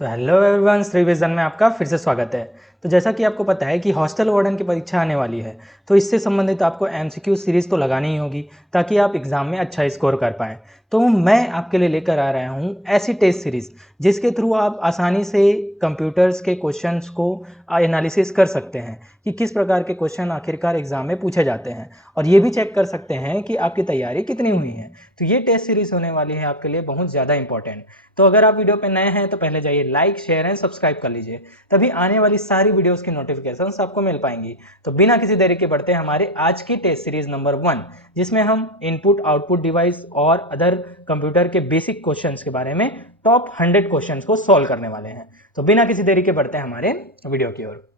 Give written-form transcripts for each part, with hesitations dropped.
तो hello everyone, Shri vision में आपका फिर से स्वागत है। तो जैसा कि आपको पता है कि हॉस्टल वार्डन की परीक्षा आने वाली है, तो इससे संबंधित आपको एमसीक्यू सीरीज़ तो लगानी ही होगी ताकि आप एग्ज़ाम में अच्छा स्कोर कर पाएँ। तो मैं आपके लिए लेकर आ रहा हूँ ऐसी टेस्ट सीरीज़ जिसके थ्रू आप आसानी से कंप्यूटर्स के क्वेश्चंस को एनालिसिस कर सकते हैं कि किस प्रकार के क्वेश्चन आखिरकार एग्ज़ाम में पूछे जाते हैं, और ये भी चेक कर सकते हैं कि आपकी तैयारी कितनी हुई है। तो ये टेस्ट सीरीज़ होने वाली है आपके लिए बहुत ज़्यादा इंपॉर्टेंट। तो अगर आप वीडियो पे नए हैं तो पहले जाइए लाइक शेयर एंड सब्सक्राइब कर लीजिए, तभी आने वाली सारी वीडियोस की नोटिफिकेशंस आपको मिल पाएंगी। तो बिना किसी देरी के बढ़ते हैं हमारे आज की टेस्ट सीरीज नंबर 1, जिसमें हम इनपुट आउटपुट डिवाइस और अदर कंप्यूटर के बेसिक क्वेश्चंस के बारे में टॉप 100 क्वेश्चंस को सॉल्व करने वाले हैं। तो बिना किसी देरी के बढ़ते हैं हमारे वीडियो की ओर।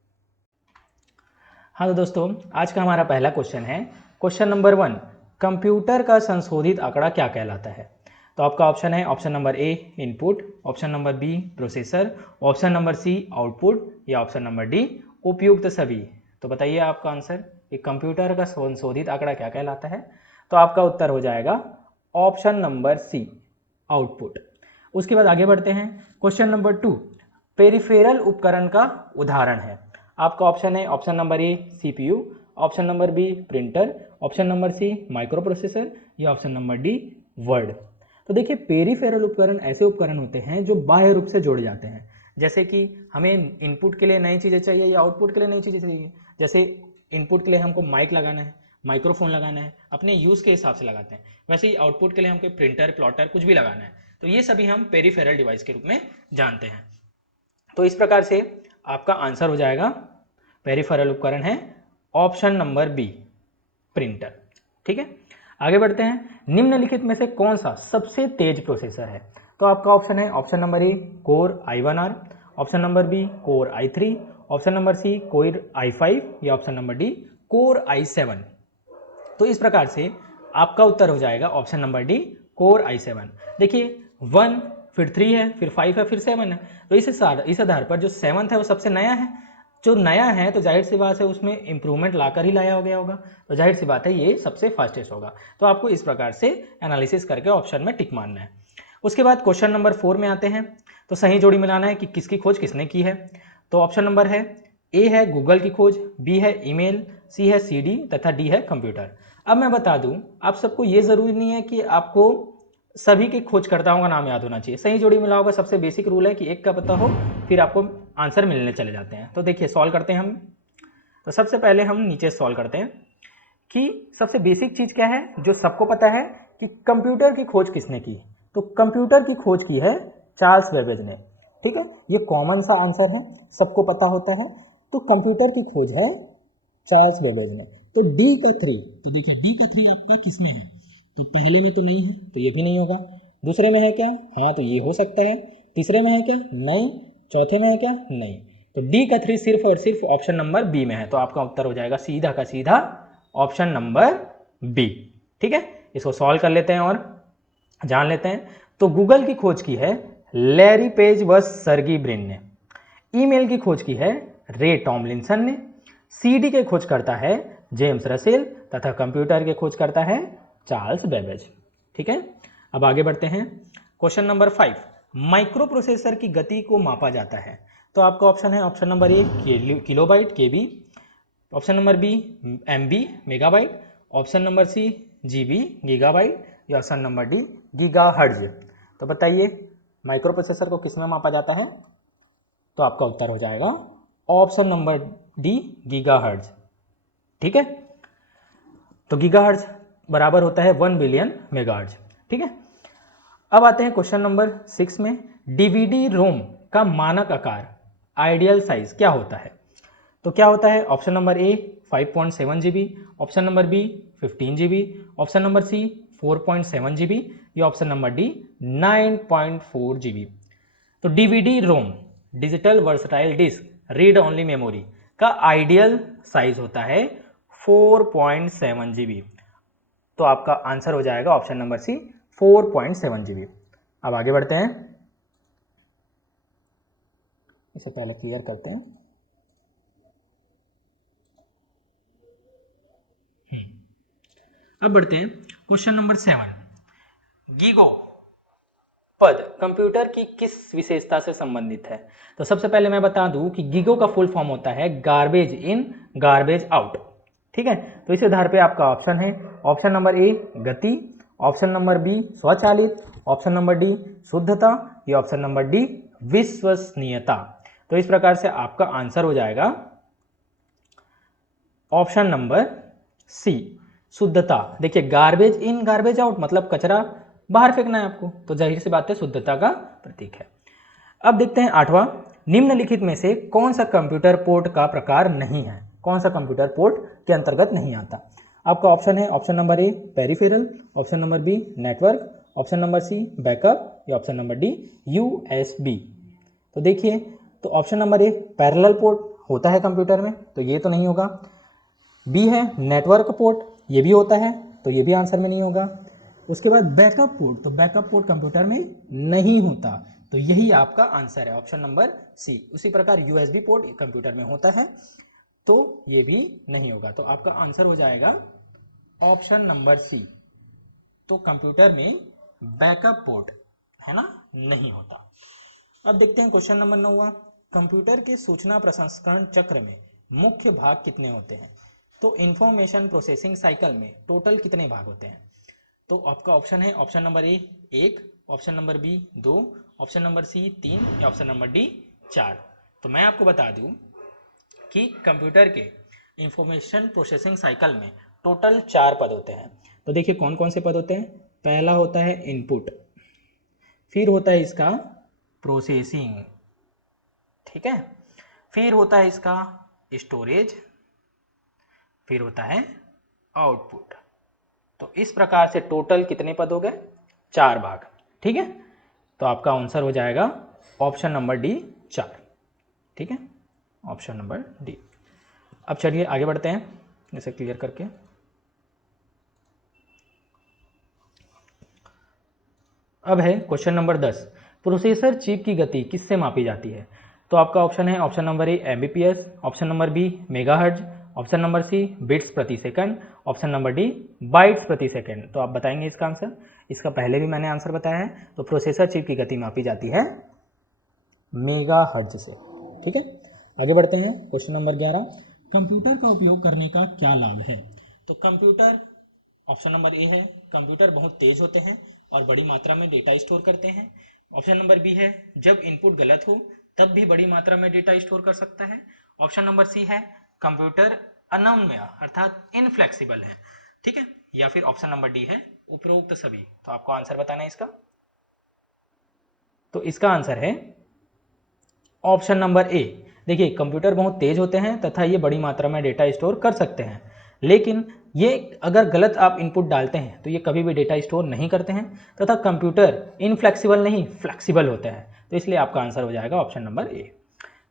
हाँ तो दोस्तों, आज का हमारा पहला क्वेश्चन है क्वेश्चन नंबर 1, कंप्यूटर का संशोधित आंकड़ा क्या कहलाता है। तो आपका ऑप्शन है option number A input, option number B processor, option number C output, या ऑप्शन नंबर डी उपयुक्त सभी। तो बताइए आपका आंसर कि कंप्यूटर का संशोधित आंकड़ा क्या कहलाता है। तो आपका उत्तर हो जाएगा ऑप्शन नंबर सी आउटपुट। उसके बाद आगे बढ़ते हैं। क्वेश्चन नंबर 2, पेरिफेरल उपकरण का उदाहरण है। आपका ऑप्शन है option number A CPU, option number B printer, option number C micro processor, या ऑप्शन नंबर डी वर्ड। तो देखिए, पेरिफेरल उपकरण ऐसे उपकरण होते हैं जो बाह्य रूप से जोड़े जाते हैं। जैसे कि हमें इनपुट के लिए नई चीज़ें चाहिए या आउटपुट के लिए नई चीज़ें चाहिए। जैसे इनपुट के लिए हमको माइक लगाना है, माइक्रोफोन लगाना है, अपने यूज़ के हिसाब से लगाते हैं। वैसे ही आउटपुट के लिए हमको प्रिंटर प्लॉटर कुछ भी लगाना है, तो ये सभी हम पेरिफेरल डिवाइस के रूप में जानते हैं। तो इस प्रकार से आपका आंसर हो जाएगा, पेरिफेरल उपकरण है ऑप्शन नंबर बी प्रिंटर। ठीक है, आगे बढ़ते हैं। निम्नलिखित में से कौन सा सबसे तेज प्रोसेसर है। तो आपका ऑप्शन है option number A core i1R, option number B core i3, option number C core i5, या option number D core i7। तो इस प्रकार से आपका उत्तर हो जाएगा option number D core i7। देखिए, 1 फिर 3 है, फिर 5 है, फिर 7 है। तो इस आधार पर जो 7th है वो सबसे नया है। जो नया है तो जाहिर सी बात है उसमें इंप्रूवमेंट लाकर ही लाया हो गया होगा, तो जाहिर सी बात है ये सबसे फास्टेस्ट होगा। तो आपको इस प्रकार से एनालिसिस करके ऑप्शन में टिक मारना है। उसके बाद क्वेश्चन नंबर 4 में आते हैं। तो सही जोड़ी मिलाना है कि किसकी खोज किसने की है। तो ऑप्शन नंबर है ए है गूगल की खोज, बी है ईमेल, सी है सीडी, तथा डी है कंप्यूटर। अब मैं बता दूं, आप सबको ये जरूरी नहीं है कि आपको सभी के खोजकर्ताओं का नाम याद होना चाहिए। सही जोड़ी मिलाओ का सबसे बेसिक रूल है कि एक का पता हो, फिर आपको आंसर मिलने चले जाते हैं। तो देखिए, सॉल्व करते हैं हम। तो सबसे पहले हम नीचे सॉल्व करते हैं कि सबसे बेसिक चीज क्या है जो सबको पता है कि कंप्यूटर की खोज किसने की। तो कंप्यूटर की खोज की है चार्ल्स बेबेज ने। ठीक है, ये कॉमन सा आंसर है, सबको पता होता है। तो कंप्यूटर की खोज है चार्ल्स बेबेज ने। तो डी का 3, तो देखिए डी का 3 आपका किस में है। तो पहले में तो नहीं है, तो ये भी नहीं होगा। दूसरे में है क्या, हाँ तो ये हो सकता है। तीसरे में है क्या, नहीं। चौथे में है क्या, नहीं। तो डी का 3 सिर्फ और सिर्फ ऑप्शन नंबर बी में है। तो आपका उत्तर हो जाएगा सीधा का सीधा ऑप्शन नंबर बी। ठीक है, इसको सॉल्व कर लेते हैं और जान लेते हैं। तो गूगल की खोज की है लैरी पेज व सर्गी ब्रिन ने, ईमेल की खोज की है रे टॉमलिंसन ने, सीडी के खोज करता है जेम्स रसेल, तथा कंप्यूटर के खोज करता है चार्ल्स बेबेज। ठीक है, अब आगे बढ़ते हैं। क्वेश्चन नंबर 5, माइक्रो प्रोसेसर की गति को मापा जाता है। तो आपका ऑप्शन है option number A kilobyte KB, option number B MB megabyte, option number C GB gigabyte, या ऑप्शन नंबर डी गीगाहर्ट्ज। तो बताइए माइक्रो प्रोसेसर को किस में मापा जाता है। तो आपका उत्तर हो जाएगा ऑप्शन नंबर डी गीगाहर्ट्ज। ठीक है, तो गीगाहर्ट्ज बराबर होता है 1 बिलियन मेगाहर्ट्ज। ठीक है, अब आते हैं क्वेश्चन नंबर 6 में। डीवीडी रोम का मानक आकार आइडियल साइज क्या होता है। तो क्या होता है, option number A 5.7 GB, option number B 15 GB, option number C 4.7 GB, या ऑप्शन नंबर डी 9.4 GB। तो DVD ROM digital versatile disc read only memory का आइडियल साइज होता है 4.7 GB। तो आपका आंसर हो जाएगा ऑप्शन नंबर सी 4.7 GB। अब आगे बढ़ते हैं, इसे पहले क्लियर करते हैं। अब बढ़ते हैं क्वेश्चन नंबर 7, गीगो पद कंप्यूटर की किस विशेषता से संबंधित है? तो सबसे पहले मैं बता दूं कि गीगो का फुल फॉर्म होता है गार्बेज इन गार्बेज आउट। ठीक है, तो इस आधार पे आपका ऑप्शन है ऑप्शन नंबर ए गति, ऑप्शन नंबर बी स्वचालित, ऑप्शन नंबर डी शुद्धता या ऑप्शन नंबर डी विश्वसनीयता। तो इस प्रकार से आपका आंसर हो जाएगा ऑप्शन नंबर सी शुद्धता। देखिए गार्बेज इन गार्बेज आउट मतलब कचरा बाहर फेंकना है आपको, तो जाहिर सी बात है शुद्धता का प्रतीक है। अब देखते हैं आठवां, निम्नलिखित में से कौन सा कंप्यूटर पोर्ट का प्रकार नहीं है, कौन सा कंप्यूटर पोर्ट के अंतर्गत नहीं आता। आपका ऑप्शन है option number A peripheral, option number B network, option number C backup या ऑप्शन नंबर डी यूएसबी। तो देखिए, तो option number A parallel port होता है कंप्यूटर में, तो ये तो नहीं होगा। बी है नेटवर्क पोर्ट, ये भी होता है, तो ये भी आंसर में नहीं होगा। उसके बाद बैकअप पोर्ट, तो बैकअप पोर्ट कंप्यूटर में नहीं होता, तो यही आपका आंसर है ऑप्शन नंबर सी। उसी प्रकार यूएसबी पोर्ट कंप्यूटर में होता है, तो ये भी नहीं होगा। तो आपका आंसर हो जाएगा ऑप्शन नंबर सी। तो कंप्यूटर में बैकअप पोर्ट है ना नहीं होता। अब देखते हैं क्वेश्चन नंबर 9। कंप्यूटर के सूचना प्रसंस्करण चक्र में मुख्य भाग कितने होते हैं? तो इंफॉर्मेशन प्रोसेसिंग साइकिल में टोटल कितने भाग होते हैं? तो आपका ऑप्शन है option number A 1, option number B 2, option number C 3 या ऑप्शन नंबर डी 4। तो मैं आपको बता दूं कि कंप्यूटर के इंफॉर्मेशन प्रोसेसिंग साइकिल में टोटल 4 पद होते हैं। तो देखिए कौन कौन से पद होते हैं। पहला होता है इनपुट, फिर होता है इसका प्रोसेसिंग, ठीक है, फिर होता है इसका स्टोरेज, फिर होता है आउटपुट। तो इस प्रकार से टोटल कितने पद हो गए? 4 भाग। ठीक है, तो आपका आंसर हो जाएगा ऑप्शन नंबर डी 4। ठीक है, ऑप्शन नंबर डी। अब चलिए आगे बढ़ते हैं इसे क्लियर करके। अब है क्वेश्चन नंबर 10, प्रोसेसर चिप की गति किससे मापी जाती है? तो आपका ऑप्शन है option number A Mbps, option number B megahertz, option number C bits प्रति second, option number D bytes प्रति सेकंड। तो आप बताएंगे इसका आंसर। इसका पहले भी मैंने आंसर बताया है। तो प्रोसेसर चिप की गति मापी जाती है मेगाहर्ट्ज से। ठीक है, आगे बढ़ते हैं क्वेश्चन नंबर 11, कंप्यूटर का उपयोग करने का क्या लाभ है? तो कंप्यूटर, ऑप्शन नंबर ए है कंप्यूटर बहुत तेज होते हैं और बड़ी मात्रा में डेटा स्टोर करते हैं। ऑप्शन नंबर बी है जब इनपुट गलत हो तब भी बड़ी मात्रा में डेटा स्टोर कर सकता है। ऑप्शन नंबर सी है कंप्यूटर अनम्य अर्थात इनफ्लेक्सिबल है। ठीक है, या फिर ऑप्शन नंबर डी है उपरोक्त सभी। तो आपको आंसर बताना है इसका। तो इसका आंसर है ऑप्शन नंबर ए। देखिए कंप्यूटर बहुत तेज होते हैं तथा ये बड़ी मात्रा में डेटा स्टोर कर सकते हैं, लेकिन ये अगर गलत आप इनपुट डालते हैं तो ये कभी भी डेटा स्टोर नहीं करते हैं तथा कंप्यूटर इनफ्लेक्सिबल नहीं फ्लेक्सिबल होते हैं। तो इसलिए आपका आंसर हो जाएगा ऑप्शन नंबर ए।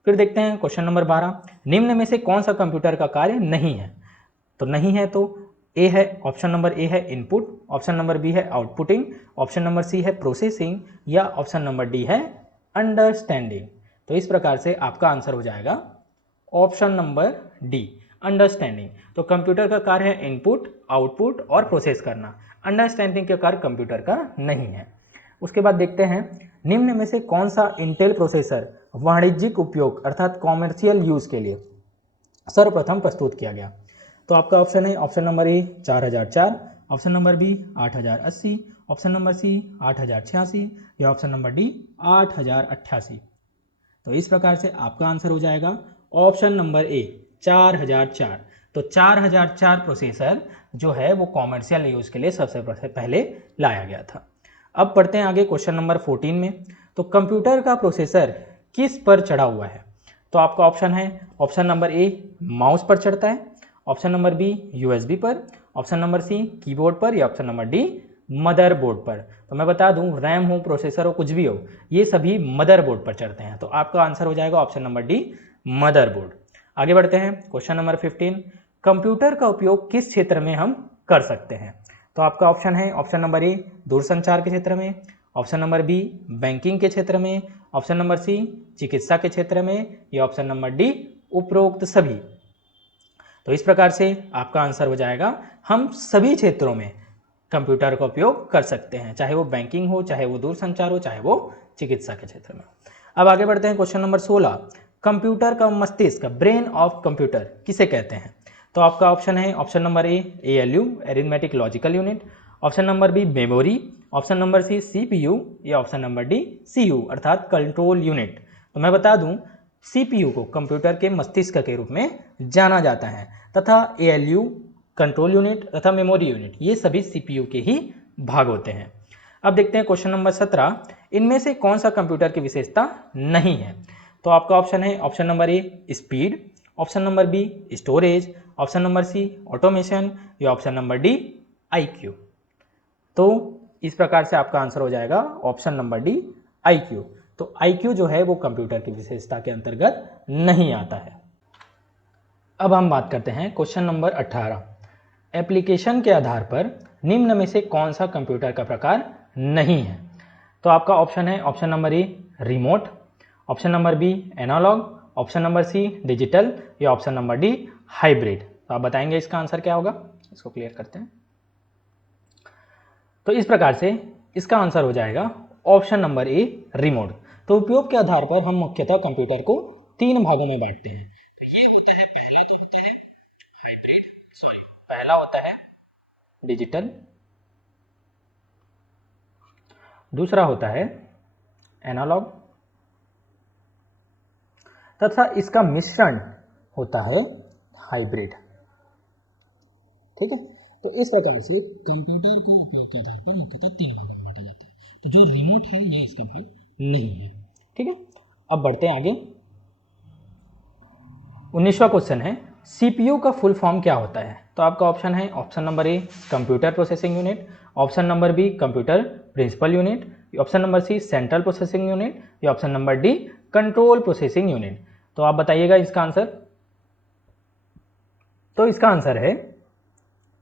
फिर देखते हैं क्वेश्चन नंबर 12, निम्न में से कौन सा कंप्यूटर का कार्य नहीं है? तो नहीं है तो ए है, ऑप्शन नंबर ए है इनपुट, ऑप्शन नंबर बी है आउटपुटिंग, ऑप्शन नंबर सी है प्रोसेसिंग या ऑप्शन नंबर डी है अंडरस्टैंडिंग। तो इस प्रकार से आपका आंसर हो जाएगा ऑप्शन नंबर डी अंडरस्टैंडिंग। तो कंप्यूटर का कार्य है इनपुट, आउटपुट और प्रोसेस करना। अंडरस्टैंडिंग का कार्य कंप्यूटर का नहीं है। उसके बाद देखते हैं निम्न में से कौन सा इंटेल प्रोसेसर वाणिज्यिक उपयोग अर्थात कॉमर्शियल यूज के लिए सर्वप्रथम प्रस्तुत किया गया? तो आपका ऑप्शन है option number A 4004, option number B 8080, option number C 8086 या ऑप्शन नंबर डी 8088। तो इस प्रकार से आपका आंसर हो जाएगा ऑप्शन नंबर ए 4004। तो 4004 प्रोसेसर जो है वो कॉमर्शियल यूज के लिए सबसे पहले लाया गया था। अब पढ़ते हैं आगे क्वेश्चन नंबर 14 में। तो कंप्यूटर का प्रोसेसर किस पर चढ़ा हुआ है? तो आपका ऑप्शन है ऑप्शन नंबर ए माउस पर चढ़ता है, ऑप्शन नंबर बी यूएसबी पर, ऑप्शन नंबर सी कीबोर्ड पर या ऑप्शन नंबर डी मदरबोर्ड पर। तो मैं बता दूं रैम हो प्रोसेसर हो कुछ भी हो ये सभी मदरबोर्ड पर चढ़ते हैं। तो आपका आंसर हो जाएगा ऑप्शन नंबर डी मदरबोर्ड। आगे बढ़ते हैं क्वेश्चन नंबर 15, कंप्यूटर का उपयोग किस क्षेत्र में हम कर सकते हैं? तो आपका ऑप्शन है ऑप्शन नंबर ए दूरसंचार के क्षेत्र में, ऑप्शन नंबर बी बैंकिंग के क्षेत्र में, ऑप्शन नंबर सी चिकित्सा के क्षेत्र में या ऑप्शन नंबर डी उपरोक्त सभी। तो इस प्रकार से आपका आंसर हो जाएगा हम सभी क्षेत्रों में कंप्यूटर का उपयोग कर सकते हैं, चाहे वो बैंकिंग हो, चाहे वो दूरसंचार हो, चाहे वो चिकित्सा के क्षेत्र में। अब आगे बढ़ते हैं क्वेश्चन नंबर 16, कंप्यूटर का मस्तिष्क, ब्रेन ऑफ कंप्यूटर किसे कहते हैं? तो आपका ऑप्शन है option number A ALU arithmetic logical unit, option number B memory, option number C CPU या ऑप्शन नंबर डी CU अर्थात कंट्रोल यूनिट। तो मैं बता दूं CPU को कंप्यूटर के मस्तिष्क के रूप में जाना जाता है तथा ALU कंट्रोल यूनिट तथा मेमोरी यूनिट ये सभी CPU के ही भाग होते हैं। अब देखते हैं क्वेश्चन नंबर 17, इनमें से कौन सा कंप्यूटर की विशेषता नहीं है? तो आपका ऑप्शन है option number A speed, option number B storage, option number C automation या ऑप्शन नंबर डी IQ। तो इस प्रकार से आपका आंसर हो जाएगा ऑप्शन नंबर डी IQ। तो IQ जो है वो कंप्यूटर की विशेषता के अंतर्गत नहीं आता है। अब हम बात करते हैं क्वेश्चन नंबर 18, एप्लीकेशन के आधार पर निम्न में से कौन सा कंप्यूटर का प्रकार नहीं है? तो आपका ऑप्शन है option number A remote, option number B analogue, option number C digital या ऑप्शन नंबर डी हाइब्रिड। तो आप बताएंगे इसका आंसर क्या होगा? इसको क्लियर करते हैं। तो इस प्रकार से इसका आंसर हो जाएगा ऑप्शन नंबर ए रिमोट। तो उपयोग के आधार पर हम मुख्यतः कंप्यूटर को 3 भागों में बांटते हैं। तो ये होता है, पहला तो होता है हाइब्रिड, पहला होता है डिजिटल, दूसरा होता है एनालॉग तथा इसका मिश्रण होता है हाइब्रिड। ठीक है, तो इस प्रकार से कंप्यूटर को उपयोग के आधार पर मुख्यतः 3 भागों में बांटा जाता है। तो जो रिमोट है ये इसका भाग नहीं है। ठीक है, अब बढ़ते हैं आगे। 19वां क्वेश्चन है CPU का फुल फॉर्म क्या होता है? तो आपका ऑप्शन है option number A computer processing unit, option number B computer principal unit, option number C central processing unit या option number D control processing unit. तो आप बताइएगा इसका आंसर। तो इसका आंसर है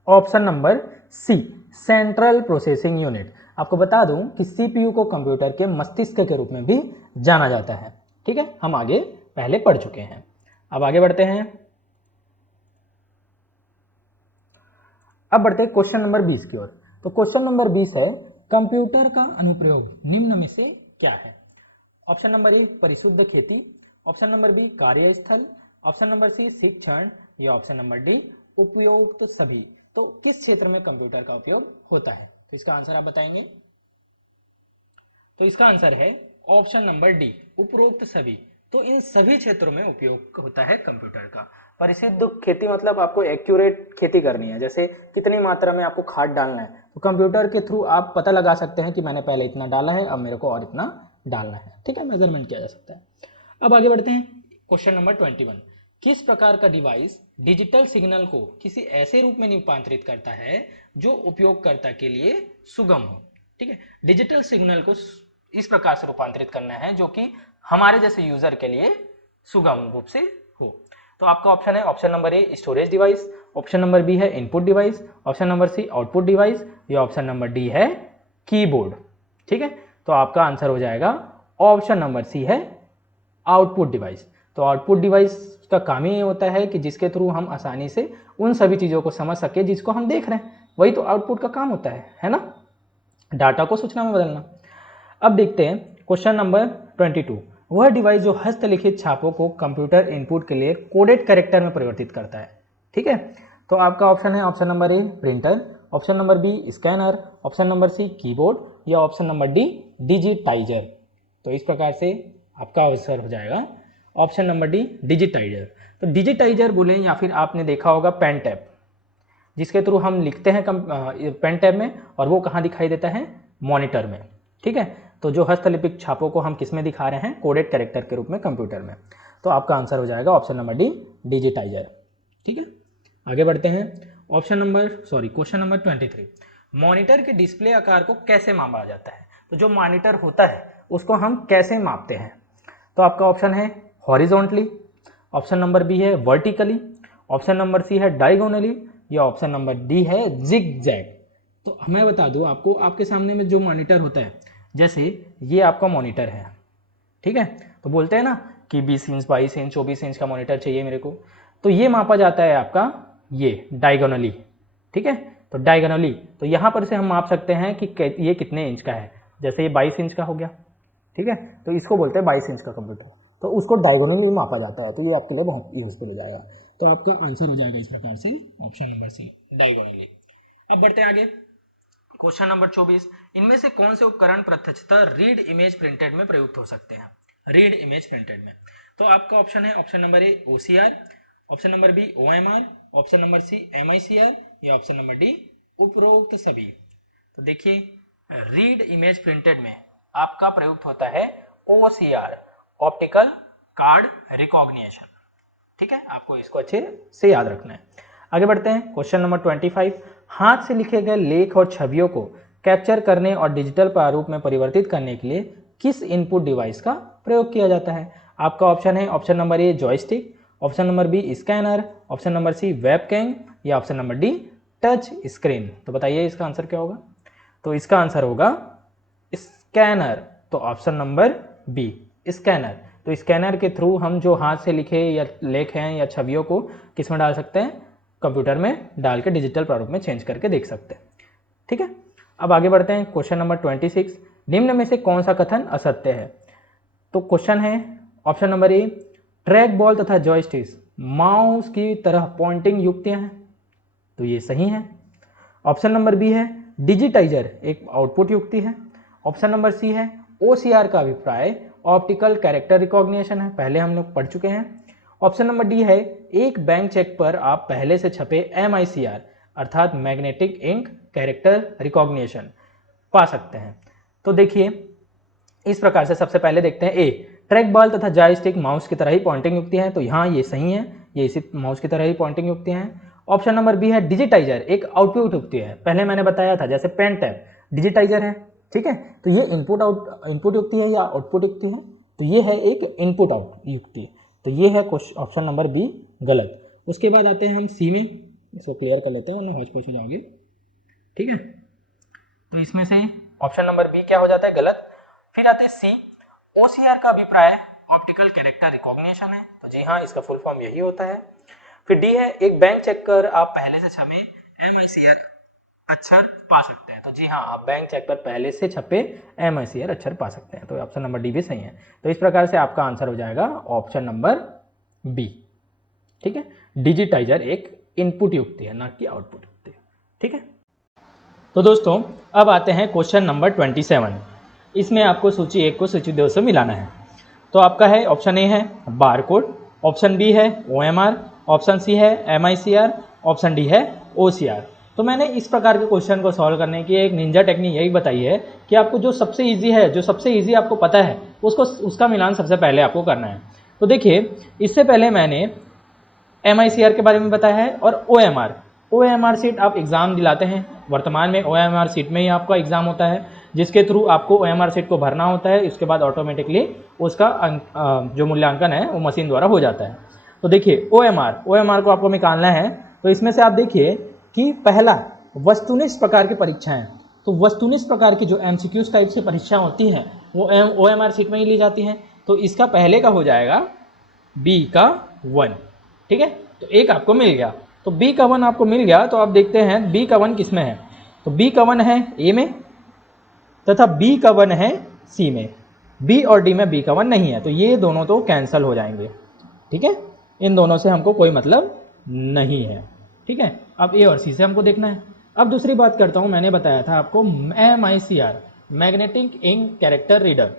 option number C central processing unit. आपको बता दूं कि CPU को कंप्यूटर के मस्तिष्क के रूप में भी जाना जाता है। ठीक है, हम आगे पहले पढ़ चुके हैं। अब आगे बढ़ते हैं। अब बढ़ते हैं क्वेश्चन नंबर 20 की ओर। तो क्वेश्चन नंबर 20 है कंप्यूटर का अनुप्रयोग निम्न में से क्या है? ऑप्शन नंबर ए परिशुद्ध खेती, ऑप्शन नंबर बी कार्यस्थल, ऑप्शन नंबर सी शिक्षण या ऑप्शन नंबर डी उपयुक्त सभी। तो किस क्षेत्र में कंप्यूटर का उपयोग होता है? तो इसका आंसर आप बताएंगे। तो इसका आंसर है ऑप्शन नंबर डी उपरोक्त सभी। तो इन सभी क्षेत्रों में उपयोग होता है कंप्यूटर का। परिशुद्ध खेती मतलब आपको एक्यूरेट खेती करनी है, जैसे कितनी मात्रा में आपको खाद डालना है, तो कंप्यूटर के थ्रू आप पता लगा सकते हैं कि मैंने पहले इतना डाला है, अब मेरे को और इतना डालना है। ठीक है, मेजरमेंट किया जा सकता है। अब आगे बढ़ते हैं क्वेश्चन नंबर 21, किस प्रकार का डिवाइस डिजिटल सिग्नल को किसी ऐसे रूप में रूपांतरित करता है जो उपयोगकर्ता के लिए सुगम हो? ठीक है, डिजिटल सिग्नल को इस प्रकार से रूपांतरित करना है जो कि हमारे जैसे यूजर के लिए सुगम रूप से हो। तो आपका ऑप्शन है option number A storage device, option number B है input device, option number C output device या ऑप्शन नंबर डी है कीबोर्ड। ठीक है, तो आपका आंसर हो जाएगा ऑप्शन नंबर सी है आउटपुट डिवाइस। तो आउटपुट डिवाइस का काम ही ये होता है कि जिसके थ्रू हम आसानी से उन सभी चीज़ों को समझ सके जिसको हम देख रहे हैं, वही तो आउटपुट का काम होता है ना, डाटा को सूचना में बदलना। अब देखते हैं क्वेश्चन नंबर 22, वह डिवाइस जो हस्तलिखित छापों को कंप्यूटर इनपुट के लिए कोडेड कैरेक्टर में परिवर्तित करता है। ठीक है, तो आपका ऑप्शन है option number A printer, option number B scanner, option number C keyboard या ऑप्शन नंबर डी डिजिटाइजर। तो इस प्रकार से आपका आंसर हो जाएगा ऑप्शन नंबर डी डिजिटाइजर। तो डिजिटाइजर बोले या फिर आपने देखा होगा पेन टैब, जिसके थ्रू हम लिखते हैं पेन टैब में, और वो कहाँ दिखाई देता है? मॉनिटर में। ठीक है, तो जो हस्तलिपित छापों को हम किस में दिखा रहे हैं? कोडेड कैरेक्टर के रूप में कंप्यूटर में। तो आपका आंसर हो जाएगा ऑप्शन नंबर डी डिजिटाइजर। ठीक है, आगे बढ़ते हैं। क्वेश्चन नंबर 23, मॉनिटर के डिस्प्ले आकार को कैसे मापा जाता है? तो जो मॉनिटर होता है उसको हम कैसे मापते हैं? तो आपका ऑप्शन है हॉरिजॉन्टली, ऑप्शन नंबर बी है वर्टिकली, ऑप्शन नंबर सी है डायगोनली या ऑप्शन नंबर डी है जिग जैग। तो मैं बता दूं आपको, आपके सामने में जो मॉनिटर होता है, जैसे ये आपका मॉनिटर है, ठीक है, तो बोलते हैं ना कि 20 इंच 22 इंच 24 इंच का मॉनिटर चाहिए मेरे को, तो ये मापा जाता है आपका ये डायगोनली। ठीक है, तो डायगोनली, तो यहाँ पर से हम माप सकते हैं कि ये कितने इंच का है। जैसे ये 22 इंच का हो गया, ठीक है, तो इसको बोलते हैं 22 इंच का कंप्यूटर, तो उसको डायगोनली मापा जाता है। तो ये आपके लिए बहुत यूजफुल हो जाएगा। तो आपका आंसर हो जाएगा इस प्रकार से ऑप्शन नंबर सी, डायगोनली। अब बढ़ते हैं आगे, क्वेश्चन नंबर 24, इनमें से कौन से उपकरण प्रत्यक्षतः रीड इमेज प्रिंटेड में प्रयुक्त हो सकते हैं? रीड इमेज प्रिंटेड में तो आपका ऑप्शन है option number A OCR, option number B OMR, option number C MICR या ऑप्शन नंबर डी उपरोक्त सभी। तो देखिए रीड इमेज प्रिंटेड में आपका प्रयुक्त होता है OCR, ऑप्टिकल कार्ड रिकॉग्निशन। ठीक है, आपको इसको अच्छे से याद रखना है। आगे बढ़ते हैं, क्वेश्चन नंबर 25, हाथ से लिखे गए लेख और छवियों को कैप्चर करने और डिजिटल प्रारूप में परिवर्तित करने के लिए किस इनपुट डिवाइस का प्रयोग किया जाता है? आपका ऑप्शन है option number A joystick, option number B scanner, option number C webcam या option number D touch screen. तो बताइए इसका आंसर क्या होगा? तो इसका आंसर होगा स्कैनर, तो ऑप्शन नंबर बी स्कैनर। तो स्कैनर के थ्रू हम जो हाथ से लिखे या लेख हैं या छवियों को किस में डाल सकते हैं? कंप्यूटर में डाल के डिजिटल प्रारूप में चेंज करके देख सकते हैं। ठीक है, अब आगे बढ़ते हैं, क्वेश्चन नंबर 26, निम्न में से कौन सा कथन असत्य है? तो क्वेश्चन है ऑप्शन नंबर ए ट्रैक बॉल तथा जॉयस्टिक्स माउस की तरह पॉइंटिंग युक्तियां हैं, तो ये सही है। ऑप्शन नंबर बी है डिजिटाइजर एक आउटपुट युक्ति है। ऑप्शन नंबर सी है OCR का अभिप्राय ऑप्टिकल कैरेक्टर रिकॉग्निशन है, पहले हम लोग पढ़ चुके हैं। ऑप्शन नंबर डी है एक बैंक चेक पर आप पहले से छपे MICR अर्थात मैग्नेटिक इंक कैरेक्टर रिकॉग्निशन पा सकते हैं। तो देखिए इस प्रकार से सबसे पहले देखते हैं ए ट्रैक बॉल तथा जॉयस्टिक माउस की तरह ही पॉइंटिंग युक्ति है, तो यहाँ ये सही है, ये इसी माउस की तरह ही पॉइंटिंग युक्ति हैं। ऑप्शन नंबर बी है डिजिटाइजर एक आउटपुट युक्ति है, पहले मैंने बताया था जैसे पेन टैब डिजिटाइजर है। ठीक है, तो ये इनपुट युक्ति है या आउटपुट युक्ति है? तो ये है एक इनपुट आउट युक्ति, तो ये है ऑप्शन नंबर बी गलत। उसके बाद आते हैं हम सी में, इसको क्लियर कर लेते हैं वरना हौच पौच हो जाओगे। ठीक है, तो इसमें से ऑप्शन नंबर बी क्या हो जाता है? गलत। फिर आते हैं सी OCR का अभिप्राय ऑप्टिकल कैरेक्टर रिकॉग्निशन है, तो जी हाँ इसका फुल फॉर्म यही होता है। फिर डी है एक बैंक चेक कर आप पहले से छपे MICR अक्षर पा सकते हैं, तो जी हाँ आप बैंक चेक पर पहले से छपे MICR अक्षर पा सकते हैं, तो ऑप्शन नंबर डी भी सही है। तो इस प्रकार से आपका आंसर हो जाएगा ऑप्शन नंबर बी। ठीक है, डिजिटाइजर एक इनपुट युक्ति है ना कि आउटपुट युक्ति। ठीक है, तो दोस्तों अब आते हैं क्वेश्चन नंबर 27, इसमें आपको सूची 1 को सूची 2 से मिलाना है। तो आपका है ऑप्शन ए है बारकोड, ऑप्शन बी है OMR, ऑप्शन सी है MICR, ऑप्शन डी है OCR। तो मैंने इस प्रकार के क्वेश्चन को सॉल्व करने की एक निंजा टेक्निक यही बताई है कि आपको जो सबसे इजी है, जो सबसे इजी आपको पता है उसका मिलान सबसे पहले आपको करना है। तो देखिए इससे पहले मैंने MICR के बारे में बताया है और OMR सीट आप एग्ज़ाम दिलाते हैं, वर्तमान में OMR सीट में ही आपका एग्ज़ाम होता है, जिसके थ्रू आपको OMR सीट को भरना होता है। उसके बाद ऑटोमेटिकली उसका जो मूल्यांकन है वो मशीन द्वारा हो जाता है। तो देखिए OMR को आपको निकालना है, तो इसमें से आप देखिए कि पहला वस्तुनिष्ठ प्रकार की परीक्षाएं, तो वस्तुनिष्ठ प्रकार की जो MCQs टाइप से परीक्षाएं होती हैं वो OMR सीट में ही ली जाती हैं। तो इसका पहले का हो जाएगा B का 1। ठीक है, तो एक आपको मिल गया, तो B का 1 आपको मिल गया। तो आप देखते हैं B का 1 किस में है? तो B का 1 है A में तथा B का 1 है C में, B और D में B का 1 नहीं है, तो ये दोनों तो कैंसिल हो जाएंगे। ठीक है, इन दोनों से हमको कोई मतलब नहीं है। ठीक है, अब A और C से हमको देखना है। अब दूसरी बात करता हूँ, मैंने बताया था आपको MICR magnetic ink character reader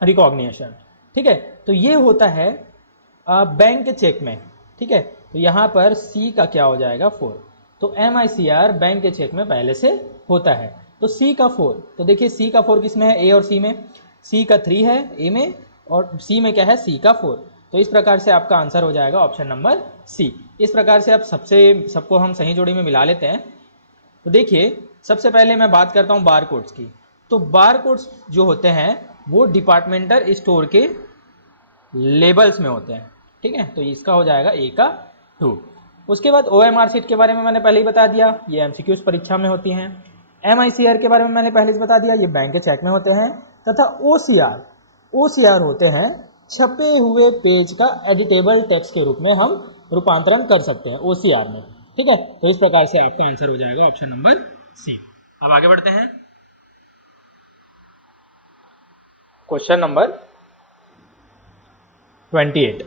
recognition. ठीक है, तो ये होता है बैंक के चेक में। ठीक है, तो यहाँ पर C का क्या हो जाएगा 4, तो MICR बैंक के चेक में पहले से होता है, तो C का 4। तो देखिए C का 4 किस में है? A और C में। C का 3 है A में और C में क्या है? C का 4। तो इस प्रकार से आपका आंसर हो जाएगा ऑप्शन नंबर C। इस प्रकार से आप सबको हम सही जोड़ी में मिला लेते हैं। तो देखिए सबसे पहले मैं बात करता हूँ बार कोड्स की। तो बार कोड्स जो होते हैं वो डिपार्टमेंटल स्टोर के लेबल्स में होते हैं। ठीक है, तो इसका हो जाएगा A का 2। उसके बाद OMR सीट के बारे में मैंने पहले ही बता दिया, ये MCQs परीक्षा में होती हैं। MICR के बारे में मैंने पहले से बता दिया, ये बैंक के चेक में होते हैं। तथा OCR होते हैं छपे हुए पेज का एडिटेबल टेक्स्ट के रूप में हम रूपांतरण कर सकते हैं OCR में। ठीक है, तो इस प्रकार से आपका आंसर हो जाएगा ऑप्शन नंबर सी। अब आगे बढ़ते हैं क्वेश्चन नंबर 28।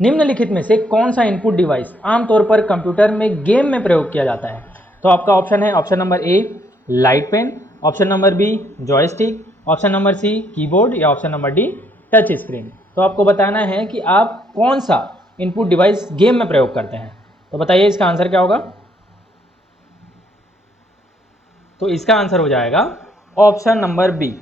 निम्नलिखित में से कौन सा इनपुट डिवाइस आमतौर पर कंप्यूटर में गेम में प्रयोग किया जाता है? तो आपका ऑप्शन है option number A light pen, option number B joystick, option number C keyboard या option number D touch screen. तो आपको बताना है कि आप कौन सा इनपुट डिवाइस गेम में प्रयोग करते हैं। तो बताइए इसका आंसर क्या होगा। तो इसका आंसर हो जाएगा ऑप्शन नंबर बी।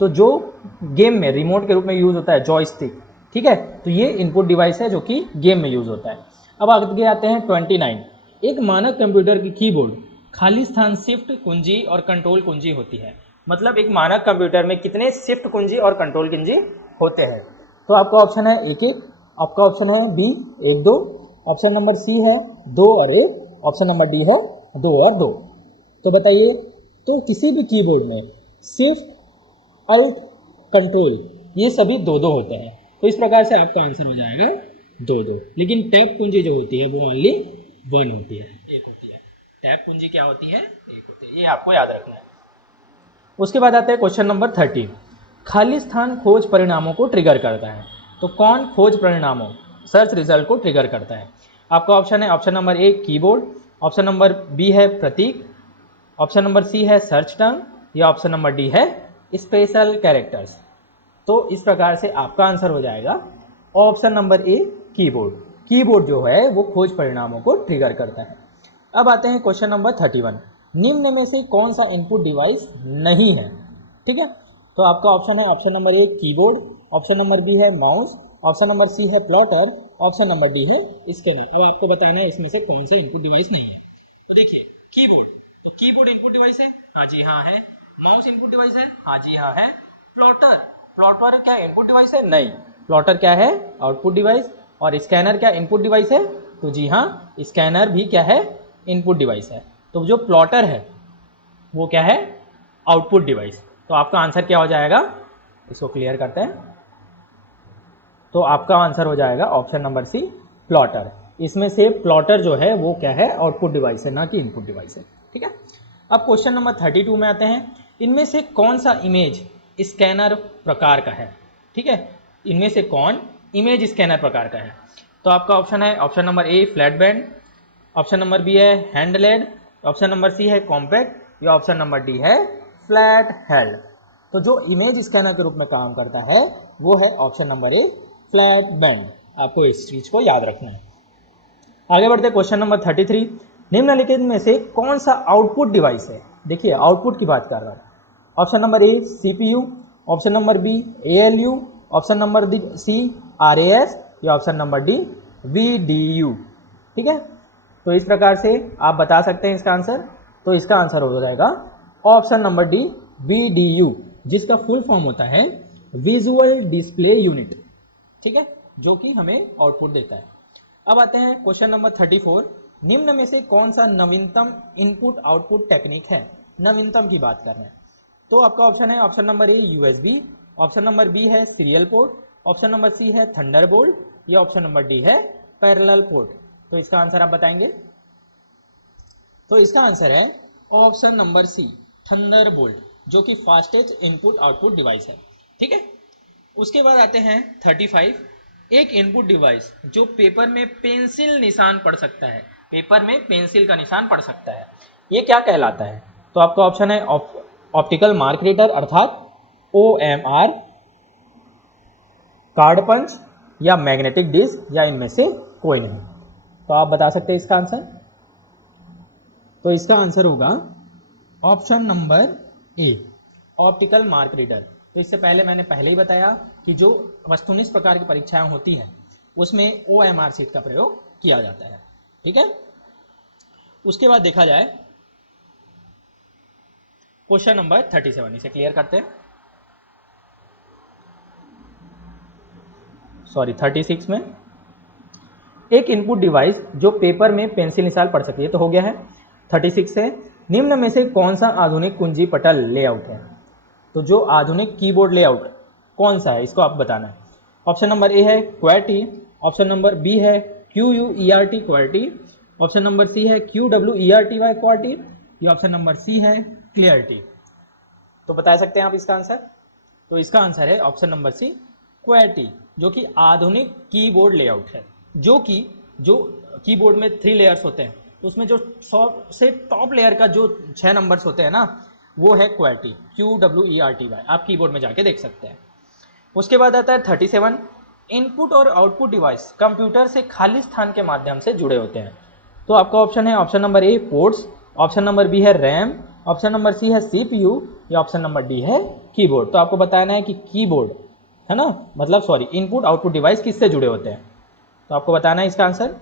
तो जो गेम में रिमोट के रूप में यूज होता है जॉयस्टिक, ठीक है, तो ये इनपुट डिवाइस है जो कि गेम में यूज होता है। अब आगे आते हैं 29। एक मानक कंप्यूटर की कीबोर्ड खाली स्थान शिफ्ट कुंजी और कंट्रोल कुंजी होती है। मतलब एक मानक कंप्यूटर में कितने शिफ्ट कुंजी और कंट्रोल कुंजी होते हैं? तो आपका ऑप्शन है 1-1, आपका ऑप्शन है बी 1-2, ऑप्शन नंबर सी है 2 और 1, ऑप्शन नंबर डी है 2 और 2। तो बताइए, तो किसी भी कीबोर्ड में शिफ्ट अल्ट कंट्रोल ये सभी 2-2 होते हैं। तो इस प्रकार से आपका आंसर हो जाएगा 2-2। लेकिन टैब कुंजी जो होती है वो ओनली 1 होती है, 1 होती है। टैब कुंजी क्या होती है? 1 होती है। ये आपको याद रखना है। उसके बाद आता है क्वेश्चन नंबर 13। खाली स्थान खोज परिणामों को ट्रिगर करता है। तो कौन खोज परिणामों सर्च रिजल्ट को ट्रिगर करता है? आपका ऑप्शन है option number A keyboard, option number B है प्रतीक, ऑप्शन नंबर सी है सर्च टर्म या ऑप्शन नंबर डी है स्पेशल कैरेक्टर्स। तो इस प्रकार से आपका आंसर हो जाएगा option number A keyboard. Keyboard जो है वो खोज परिणामों को ट्रिगर करता है। अब आते हैं क्वेश्चन नंबर 31। निम्न में से कौन सा इनपुट डिवाइस नहीं है? ठीक है, तो आपका ऑप्शन है option number A keyboard, option number B है माउस, ऑप्शन नंबर सी है प्लॉटर, ऑप्शन नंबर डी है स्कैनर। अब आपको बताना है इसमें से कौन सा इनपुट डिवाइस नहीं है। तो देखिए कीबोर्ड, तो कीबोर्ड इनपुट डिवाइस है, हाँ जी हाँ है। माउस इनपुट डिवाइस है, हाँ जी हाँ है। प्लॉटर, प्लॉटर क्या इनपुट डिवाइस है? नहीं। प्लॉटर क्या है? Output device. और स्कैनर क्या इनपुट डिवाइस है? तो जी हाँ, स्कैनर भी क्या है? इनपुट डिवाइस है। तो जो प्लॉटर है वो क्या है? Output device. तो आपका आंसर क्या हो जाएगा? इसको क्लियर करते हैं। तो आपका आंसर हो जाएगा ऑप्शन नंबर सी प्लॉटर। इसमें से प्लॉटर जो है वो क्या है? आउटपुट डिवाइस है, ना कि इनपुट डिवाइस है। ठीक है, अब क्वेश्चन नंबर 32 में आते हैं। इनमें से कौन सा इमेज स्कैनर प्रकार का है? ठीक है, इनमें से कौन इमेज स्कैनर प्रकार का है? तो आपका ऑप्शन है option number A flat band, option number B है hand led, option number C है कॉम्पैक्ट या ऑप्शन नंबर डी है फ्लैट हेल्ड। तो जो इमेज स्कैनर के रूप में काम करता है वो है option number A flat band. आपको इस चीज़ को याद रखना है। आगे बढ़ते क्वेश्चन नंबर 33। निम्नलिखित में से कौन सा आउटपुट डिवाइस है? देखिए आउटपुट की बात कर रहा हूँ। Option number A CPU, option number B ALU, option number C RAS या ऑप्शन नंबर डी VDU। ठीक है, तो इस प्रकार से आप बता सकते हैं इसका आंसर। तो इसका आंसर हो जाएगा ऑप्शन नंबर डी VDU, जिसका फुल फॉर्म होता है विजुअल डिस्प्ले यूनिट। ठीक है, जो कि हमें आउटपुट देता है। अब आते हैं क्वेश्चन नंबर 34। निम्न में से कौन सा नवीनतम इनपुट आउटपुट टेक्निक है? नवीनतम की बात कर रहे हैं। तो आपका ऑप्शन है option number A USB, option number B है serial port, option number C है थंडरबोल्ट या ऑप्शन नंबर डी है पैरेलल पोर्ट। तो इसका आंसर आप बताएंगे। तो इसका आंसर है ऑप्शन नंबर सी थंडरबोल्ट, जो कि फास्टेस्ट इनपुट आउटपुट डिवाइस है। ठीक है, उसके बाद आते हैं 35। एक इनपुट डिवाइस जो पेपर में पेंसिल निशान पढ़ सकता है, पेपर में पेंसिल का निशान पढ़ सकता है, ये क्या कहलाता है? तो आपका ऑप्शन है ऑप्टिकल मार्क रीडर अर्थात OMR, कार्ड पंच या मैग्नेटिक डिस्क या इनमें से कोई नहीं। तो आप बता सकते हैं इसका आंसर। तो इसका आंसर होगा ऑप्शन नंबर ए ऑप्टिकल मार्क रीडर। तो इससे पहले मैंने पहले ही बताया कि जो वस्तुनिष्ठ प्रकार की परीक्षाएं होती हैं उसमें OMR सीट का प्रयोग किया जाता है। ठीक है, उसके बाद देखा जाए क्वेश्चन नंबर 37, इसे क्लियर करते हैं। 36 में एक इनपुट डिवाइस जो पेपर में पेंसिल निशान पढ़ सकती है, तो हो गया है। 36 है निम्न में से कौन सा आधुनिक कुंजी पटल लेआउट है? तो जो आधुनिक कीबोर्ड लेआउट कौन सा है इसको आप बताना है। ऑप्शन नंबर ए है QWERTY, ऑप्शन नंबर बी है QUERT qwerty, option number C है QWERTY क्वार्टी, या ऑप्शन नंबर सी है क्लियरिटी। तो बता सकते हैं आप इसका आंसर? तो इसका आंसर है ऑप्शन नंबर सी क्वेर्टी, जो कि आधुनिक कीबोर्ड लेआउट है। जो कीबोर्ड में 3 लेयर्स होते हैं, तो उसमें जो सबसे टॉप लेयर का जो 6 नंबर्स होते हैं ना, वो है क्वेर्टी, QWERTY। आप कीबोर्ड में जाके देख सकते हैं। उसके बाद आता है 37, इनपुट और आउटपुट डिवाइस कंप्यूटर से खाली स्थान के माध्यम से जुड़े होते हैं। तो आपका ऑप्शन है option number A ports, option number B है रैम, ऑप्शन नंबर सी है CPU, या ऑप्शन नंबर डी है कीबोर्ड। तो आपको बताना है कि कीबोर्ड है ना, मतलब सॉरी, इनपुट आउटपुट डिवाइस किससे जुड़े होते हैं। तो आपको बताना है इसका आंसर।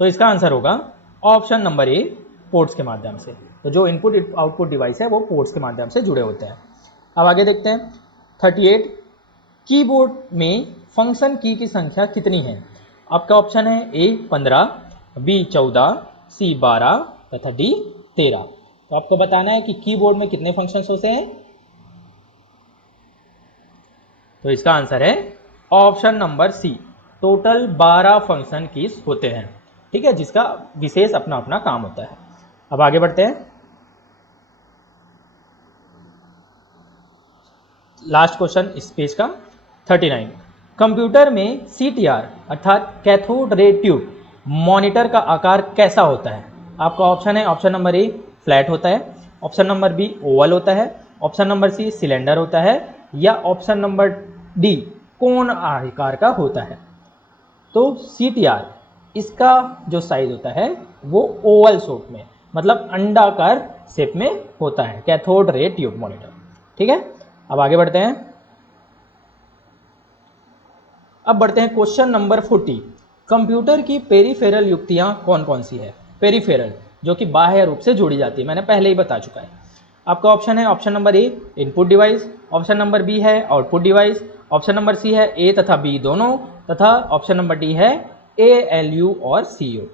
तो इसका आंसर होगा ऑप्शन नंबर ए पोर्ट्स के माध्यम से। तो जो इनपुट आउटपुट डिवाइस है वो पोर्ट्स के माध्यम से जुड़े होते हैं। अब आगे देखते हैं 38, कीबोर्ड में फंक्शन की संख्या कितनी है। आपका ऑप्शन है ए 15, बी 14, सी 12 तथा डी 13। तो आपको बताना है कि कीबोर्ड में कितने फंक्शंस होते हैं। तो इसका आंसर है option number C, total 12 function keys होते हैं। ठीक है, जिसका विशेष अपना अपना काम होता है। अब आगे बढ़ते हैं, लास्ट क्वेश्चन इस पेज का 39, कंप्यूटर में CTR अर्थात कैथोड रे ट्यूब मॉनिटर का आकार कैसा होता है। आपका ऑप्शन है ऑप्शन नंबर ए फ्लैट होता है, ऑप्शन नंबर बी ओवल होता है, ऑप्शन नंबर सी सिलेंडर होता है, या ऑप्शन नंबर डी कोण आकार का होता है। तो CTR इसका जो साइज होता है वो ओवल शेप में, मतलब अंडाकार शेप में होता है, कैथोड रे ट्यूब मॉनिटर। ठीक है, अब आगे बढ़ते हैं। अब बढ़ते हैं क्वेश्चन नंबर 40, कंप्यूटर की पेरीफेरल युक्तियां कौन कौन सी है। पेरीफेरल जो कि बाह्य रूप से जोड़ी जाती है, मैंने पहले ही बता चुका है। आपका ऑप्शन है option number A input device, option number B है output device, option number C है ए तथा बी दोनों, तथा ऑप्शन नंबर डी है ALU और CO।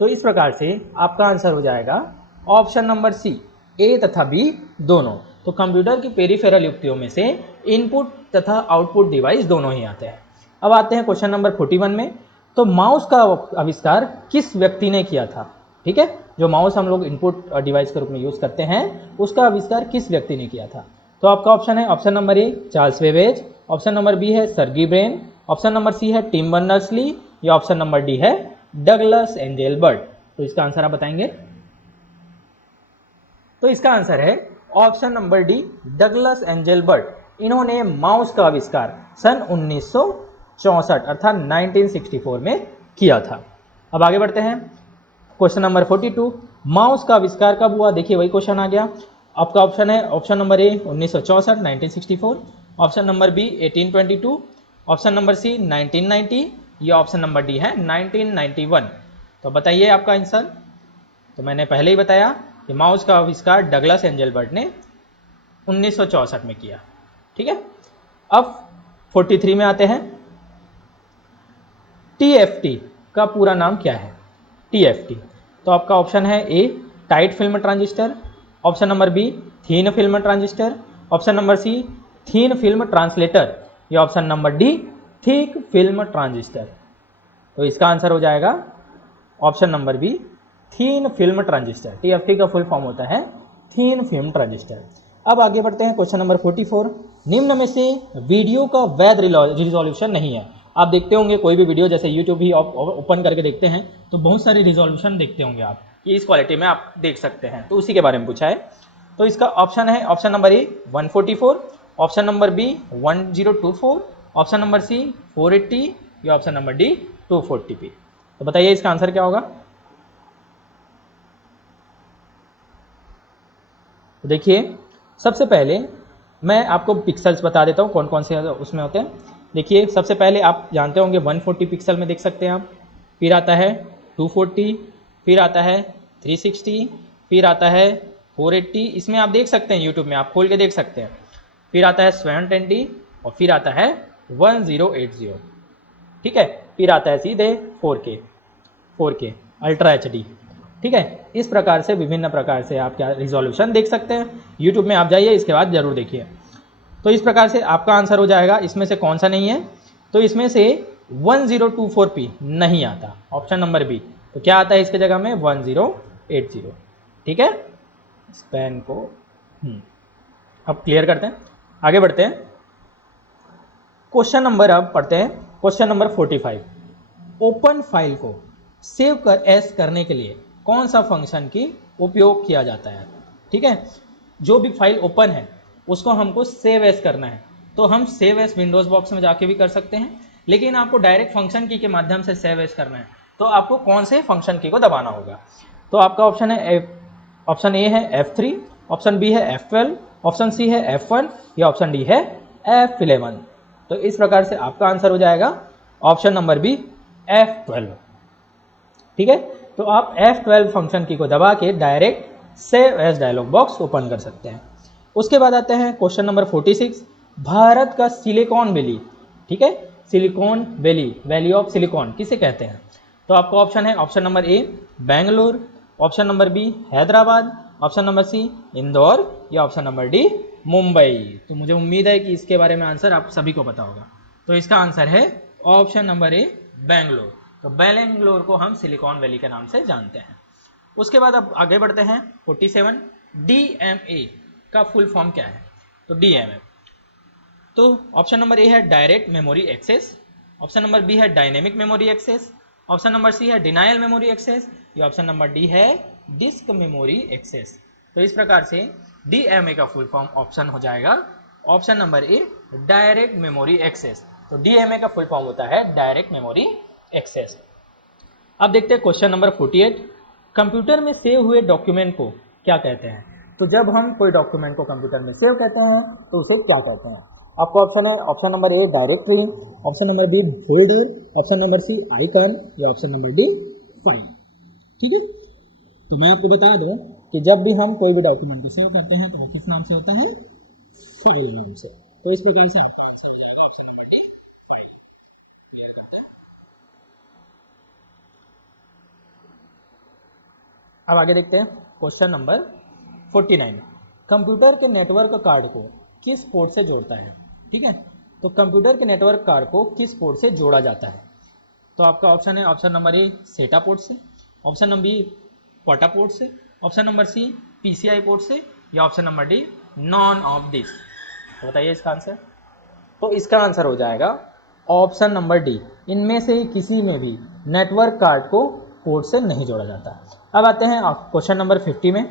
तो इस प्रकार से आपका आंसर हो जाएगा ऑप्शन नंबर सी, ए तथा बी दोनों। तो कंप्यूटर की पेरीफेरल युक्तियों में से इनपुट तथा आउटपुट डिवाइस दोनों ही आते हैं। अब आते हैं क्वेश्चन नंबर 41 में। तो माउस का आविष्कार किस व्यक्ति ने किया था। ठीक है, जो माउस हम लोग इनपुट डिवाइस के रूप में यूज करते हैं, उसका आविष्कार किस व्यक्ति ने किया था। तो आपका ऑप्शन है option number A Charles Babbage, option number B है Sergey Brin, option number C है टिम बर्नर्स-ली, या ऑप्शन नंबर डी है डगलस एंजेलबर्ट। तो इसका आंसर आप बताएंगे। तो इसका आंसर है option number D Douglas Engelbart. इन्होंने माउस का आविष्कार सन 1964 अर्थात 1964 में किया था। अब आगे बढ़ते हैं क्वेश्चन नंबर 42, माउस का आविष्कार कब हुआ। देखिए वही क्वेश्चन आ गया। आपका ऑप्शन है option number A 1964 1964, option number B 1822, option number C 1990, या ऑप्शन नंबर डी है 1991। तो बताइए आपका आंसर। तो मैंने पहले ही बताया कि माउस का आविष्कार डगलस एंजेलबर्ट ने 1964 में किया। ठीक है, अब 43 में आते हैं। TFT का पूरा नाम क्या है। TFT, तो आपका ऑप्शन है A tight film transistor, option number B thin film transistor, option number C thin film translator, या option number D thick film transistor. तो इसका आंसर हो जाएगा option number B thin film transistor. TFT का full form होता है thin film transistor. अब आगे बढ़ते हैं क्वेश्चन नंबर 44, निम्न में से वीडियो का वैध रिजोल्यूशन नहीं है। आप देखते होंगे कोई भी वीडियो, जैसे यूट्यूब ही ओपन करके देखते हैं तो बहुत सारे रिजोल्यूशन देखते होंगे आप, ये इस क्वालिटी में आप देख सकते हैं। तो उसी के बारे में पूछा है। तो इसका ऑप्शन है option number A 144, option number B 1024, option number C 480, या ऑप्शन नंबर डी 240p। तो बताइए इसका आंसर क्या होगा। तो देखिए सबसे पहले मैं आपको पिक्सल्स बता देता हूँ कौन कौन से उसमें होते हैं। देखिए सबसे पहले आप जानते होंगे 140 पिक्सल में देख सकते हैं आप, फिर आता है 240, फिर आता है 360, फिर आता है 480, इसमें आप देख सकते हैं यूट्यूब में आप खोल के देख सकते हैं, फिर आता है 720 और फिर आता है 1080। ठीक है, फिर आता है सीधे 4K अल्ट्रा HD। ठीक है, इस प्रकार से विभिन्न प्रकार से आप क्या रिजोल्यूशन देख सकते हैं यूट्यूब में, आप जाइए इसके बाद जरूर देखिए। तो इस प्रकार से आपका आंसर हो जाएगा इसमें से कौन सा नहीं है। तो इसमें से 1024p नहीं आता, ऑप्शन नंबर बी। तो क्या आता है इसके जगह में 1080। ठीक है, इस पेन को अब क्लियर करते हैं, आगे बढ़ते हैं। क्वेश्चन नंबर अब पढ़ते हैं, क्वेश्चन नंबर 45। ओपन फाइल को सेव करने के लिए कौन सा फंक्शन की उपयोग किया जाता है। ठीक है, जो भी फाइल ओपन है उसको हमको सेव एस करना है, तो हम सेव एस विंडोज़ बॉक्स में जाके भी कर सकते हैं, लेकिन आपको डायरेक्ट फंक्शन की के माध्यम से सेव एस करना है तो आपको कौन से फंक्शन की को दबाना होगा। तो आपका ऑप्शन है ऑप्शन ए है F3, ऑप्शन बी है F12, ऑप्शन सी है F1 या ऑप्शन डी है F11। तो इस प्रकार से आपका आंसर हो जाएगा ऑप्शन नंबर बी F12। ठीक है, तो आप F12 फंक्शन की को दबा के direct save as dialog box open कर सकते हैं। उसके बाद आते हैं क्वेश्चन नंबर 46। भारत का सिलिकॉन वैली, ठीक है, Silicon Valley, valley of silicon किसे कहते हैं। तो आपका ऑप्शन है option number A Bengaluru, option number B Hyderabad, option number C Indore या ऑप्शन नंबर डी मुंबई। तो मुझे उम्मीद है कि इसके बारे में आंसर आप सभी को पता होगा। तो इसका आंसर है ऑप्शन नंबर ए बेंगलुरु। तो बेंगलुरु को हम सिलिकॉन वैली के नाम से जानते हैं। उसके बाद अब आगे बढ़ते हैं 47। DMA का फुल फॉर्म क्या है। तो DMA, तो ऑप्शन नंबर ए है direct memory access, option number B है dynamic memory access, option number C है डिनायल मेमोरी एक्सेस या ऑप्शन नंबर डी है डिस्क मेमोरी एक्सेस। तो इस प्रकार से DMA का फुल फॉर्म ऑप्शन हो जाएगा option number A direct memory access. तो DMA का फुल फॉर्म होता है डायरेक्ट मेमोरी एक्सेस। अब देखते हैं क्वेश्चन नंबर 48। कंप्यूटर में सेव हुए डॉक्यूमेंट को क्या कहते हैं। तो जब हम कोई डॉक्यूमेंट को कंप्यूटर में सेव कहते हैं तो उसे क्या कहते हैं। आपको ऑप्शन है option number A directory, option number B folder, option number C icon या ऑप्शन नंबर डी फाइल। ठीक है, तो मैं आपको बता दूं कि जब भी हम कोई भी डॉक्यूमेंट को सेव करते हैं तो वो किस नाम से होता है, फाइल नाम से। तो इस प्रकार से आपका आंसर हो जाएगा option number D file. Clear करते हैं, अब आगे देखते हैं क्वेश्चन नंबर 49। कंप्यूटर के नेटवर्क कार्ड को किस पोर्ट से जोड़ता है। ठीक है, तो कंप्यूटर के नेटवर्क कार्ड को किस पोर्ट से जोड़ा जाता है। तो आपका ऑप्शन है ऑप्शन नंबर ए सेटा पोर्ट से, option number B PATA port से, option number C PCI port से या option number D none of this. तो बताइए इसका आंसर। तो इसका आंसर हो जाएगा ऑप्शन नंबर डी, इनमें से किसी में भी नेटवर्क कार्ड को पोर्ट से नहीं जोड़ा जाता। अब आते हैं क्वेश्चन नंबर 50 में।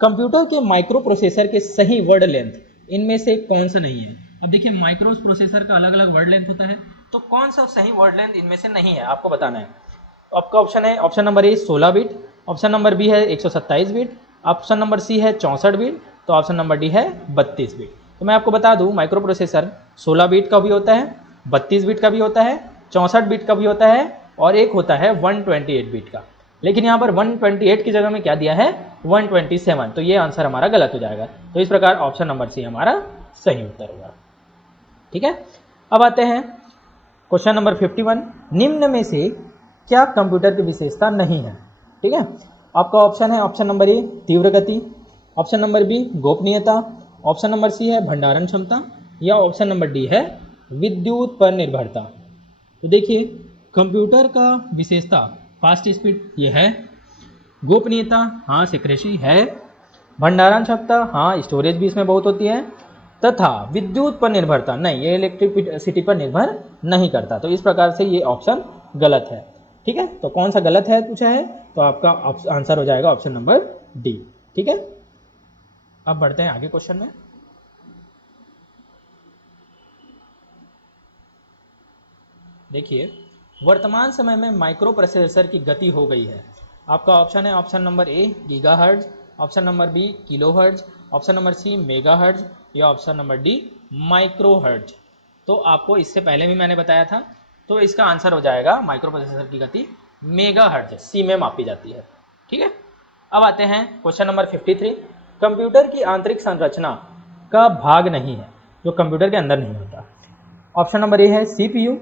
कंप्यूटर के माइक्रो प्रोसेसर के सही वर्ड लेंथ इनमें से कौन सा नहीं है। अब देखिए माइक्रो प्रोसेसर का अलग अलग वर्ड लेंथ होता है, तो कौन सा सही वर्ड लेंथ इनमें से नहीं है आपको बताना है। आपका ऑप्शन है option number A 16 bit, option number B है 127 बिट, ऑप्शन नंबर सी है 64 बिट, तो ऑप्शन नंबर डी है 32 बिट। तो मैं आपको बता दूं माइक्रो प्रोसेसर 16 बिट का भी होता है, 32 बिट का भी होता है, 64 बिट का भी होता है और एक होता है 128 बिट का। लेकिन यहाँ पर 128 की जगह में क्या दिया है 127, तो ये आंसर हमारा गलत हो जाएगा। तो इस प्रकार ऑप्शन नंबर सी हमारा सही उत्तर होगा। ठीक है, अब आते हैं क्वेश्चन नंबर 51। निम्न में से क्या कंप्यूटर की विशेषता नहीं है। ठीक है, आपका ऑप्शन है ऑप्शन नंबर ए तीव्र गति, ऑप्शन नंबर बी गोपनीयता, ऑप्शन नंबर सी है भंडारण क्षमता या ऑप्शन नंबर डी है विद्युत पर निर्भरता। तो देखिए कंप्यूटर का विशेषता फास्ट स्पीड ये है, गोपनीयता हाँ सिक्रेसी है, भंडारण क्षमता हाँ स्टोरेज भी इसमें बहुत होती है, तथा विद्युत पर निर्भरता नहीं, ये इलेक्ट्रिसिटी पर निर्भर नहीं करता। तो इस प्रकार से ये ऑप्शन गलत है। ठीक है, तो कौन सा गलत है पूछा है, तो आपका आंसर हो जाएगा ऑप्शन नंबर डी। ठीक है, अब बढ़ते हैं आगे क्वेश्चन में। देखिए वर्तमान समय में माइक्रो प्रोसेसर की गति हो गई है। आपका ऑप्शन है option number A gigahertz, option number B kilohertz, option number C megahertz या ऑप्शन नंबर डी माइक्रोहर्ट्ज। तो आपको इससे पहले भी मैंने बताया था, तो इसका आंसर हो जाएगा माइक्रो प्रोसेसर की गति मेगाहर्ट्ज सी में मापी जाती है। ठीक है, अब आते हैं क्वेश्चन नंबर 53। कंप्यूटर की आंतरिक संरचना का भाग नहीं है जो कंप्यूटर के अंदर नहीं होता। ऑप्शन नंबर ए है CPU,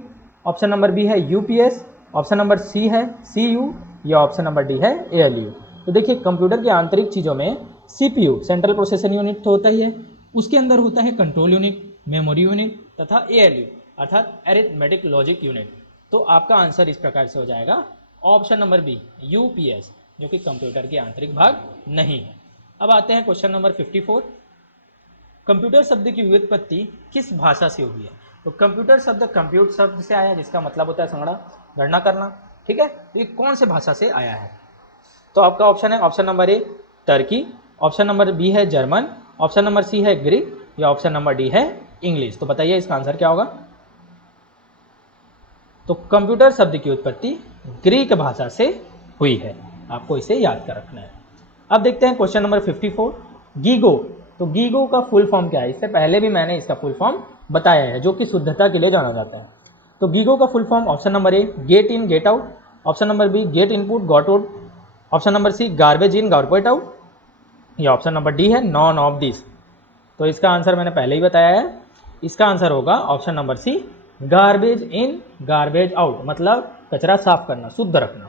ऑप्शन नंबर बी है UPS, ऑप्शन नंबर सी है CU या ऑप्शन नंबर डी है ALU। तो देखिए कंप्यूटर के आंतरिक चीज़ों में CPU सेंट्रल प्रोसेसिंग यूनिट तो होता ही है, उसके अंदर होता है कंट्रोल यूनिट, मेमोरी यूनिट तथा ALU अर्थात अरिथमेटिक लॉजिक यूनिट। तो आपका आंसर इस प्रकार से हो जाएगा ऑप्शन नंबर बी यूपीएस, जो कि कंप्यूटर के आंतरिक भाग नहीं है। अब आते हैं क्वेश्चन नंबर 54। कंप्यूटर शब्द की व्युत्पत्ति किस भाषा से हुई है? तो कंप्यूटर शब्द कंप्यूट शब्द से आया है, जिसका मतलब होता है संगणना, गणना करना। ठीक है, तो ये कौन से भाषा से आया है? तो आपका ऑप्शन है option number A Turkey, option number B है जर्मन, ऑप्शन नंबर सी है ग्रीक, या ऑप्शन नंबर डी है इंग्लिश। तो बताइए इसका आंसर क्या होगा? तो कंप्यूटर शब्द की उत्पत्ति ग्रीक भाषा से हुई है, आपको इसे याद कर रखना है। अब देखते हैं क्वेश्चन नंबर 54, गीगो। तो गीगो का फुल फॉर्म क्या है? इससे पहले भी मैंने इसका फुल फॉर्म बताया है, जो कि शुद्धता के लिए जाना जाता है। तो गीगो का full form option number A get in get out, option number B get input got out, option number C garbage in garbage out, या ऑप्शन नंबर डी है नॉन ऑफ दिस। तो इसका आंसर मैंने पहले ही बताया है, इसका आंसर होगा option number C garbage in garbage out, मतलब कचरा साफ करना, शुद्ध रखना।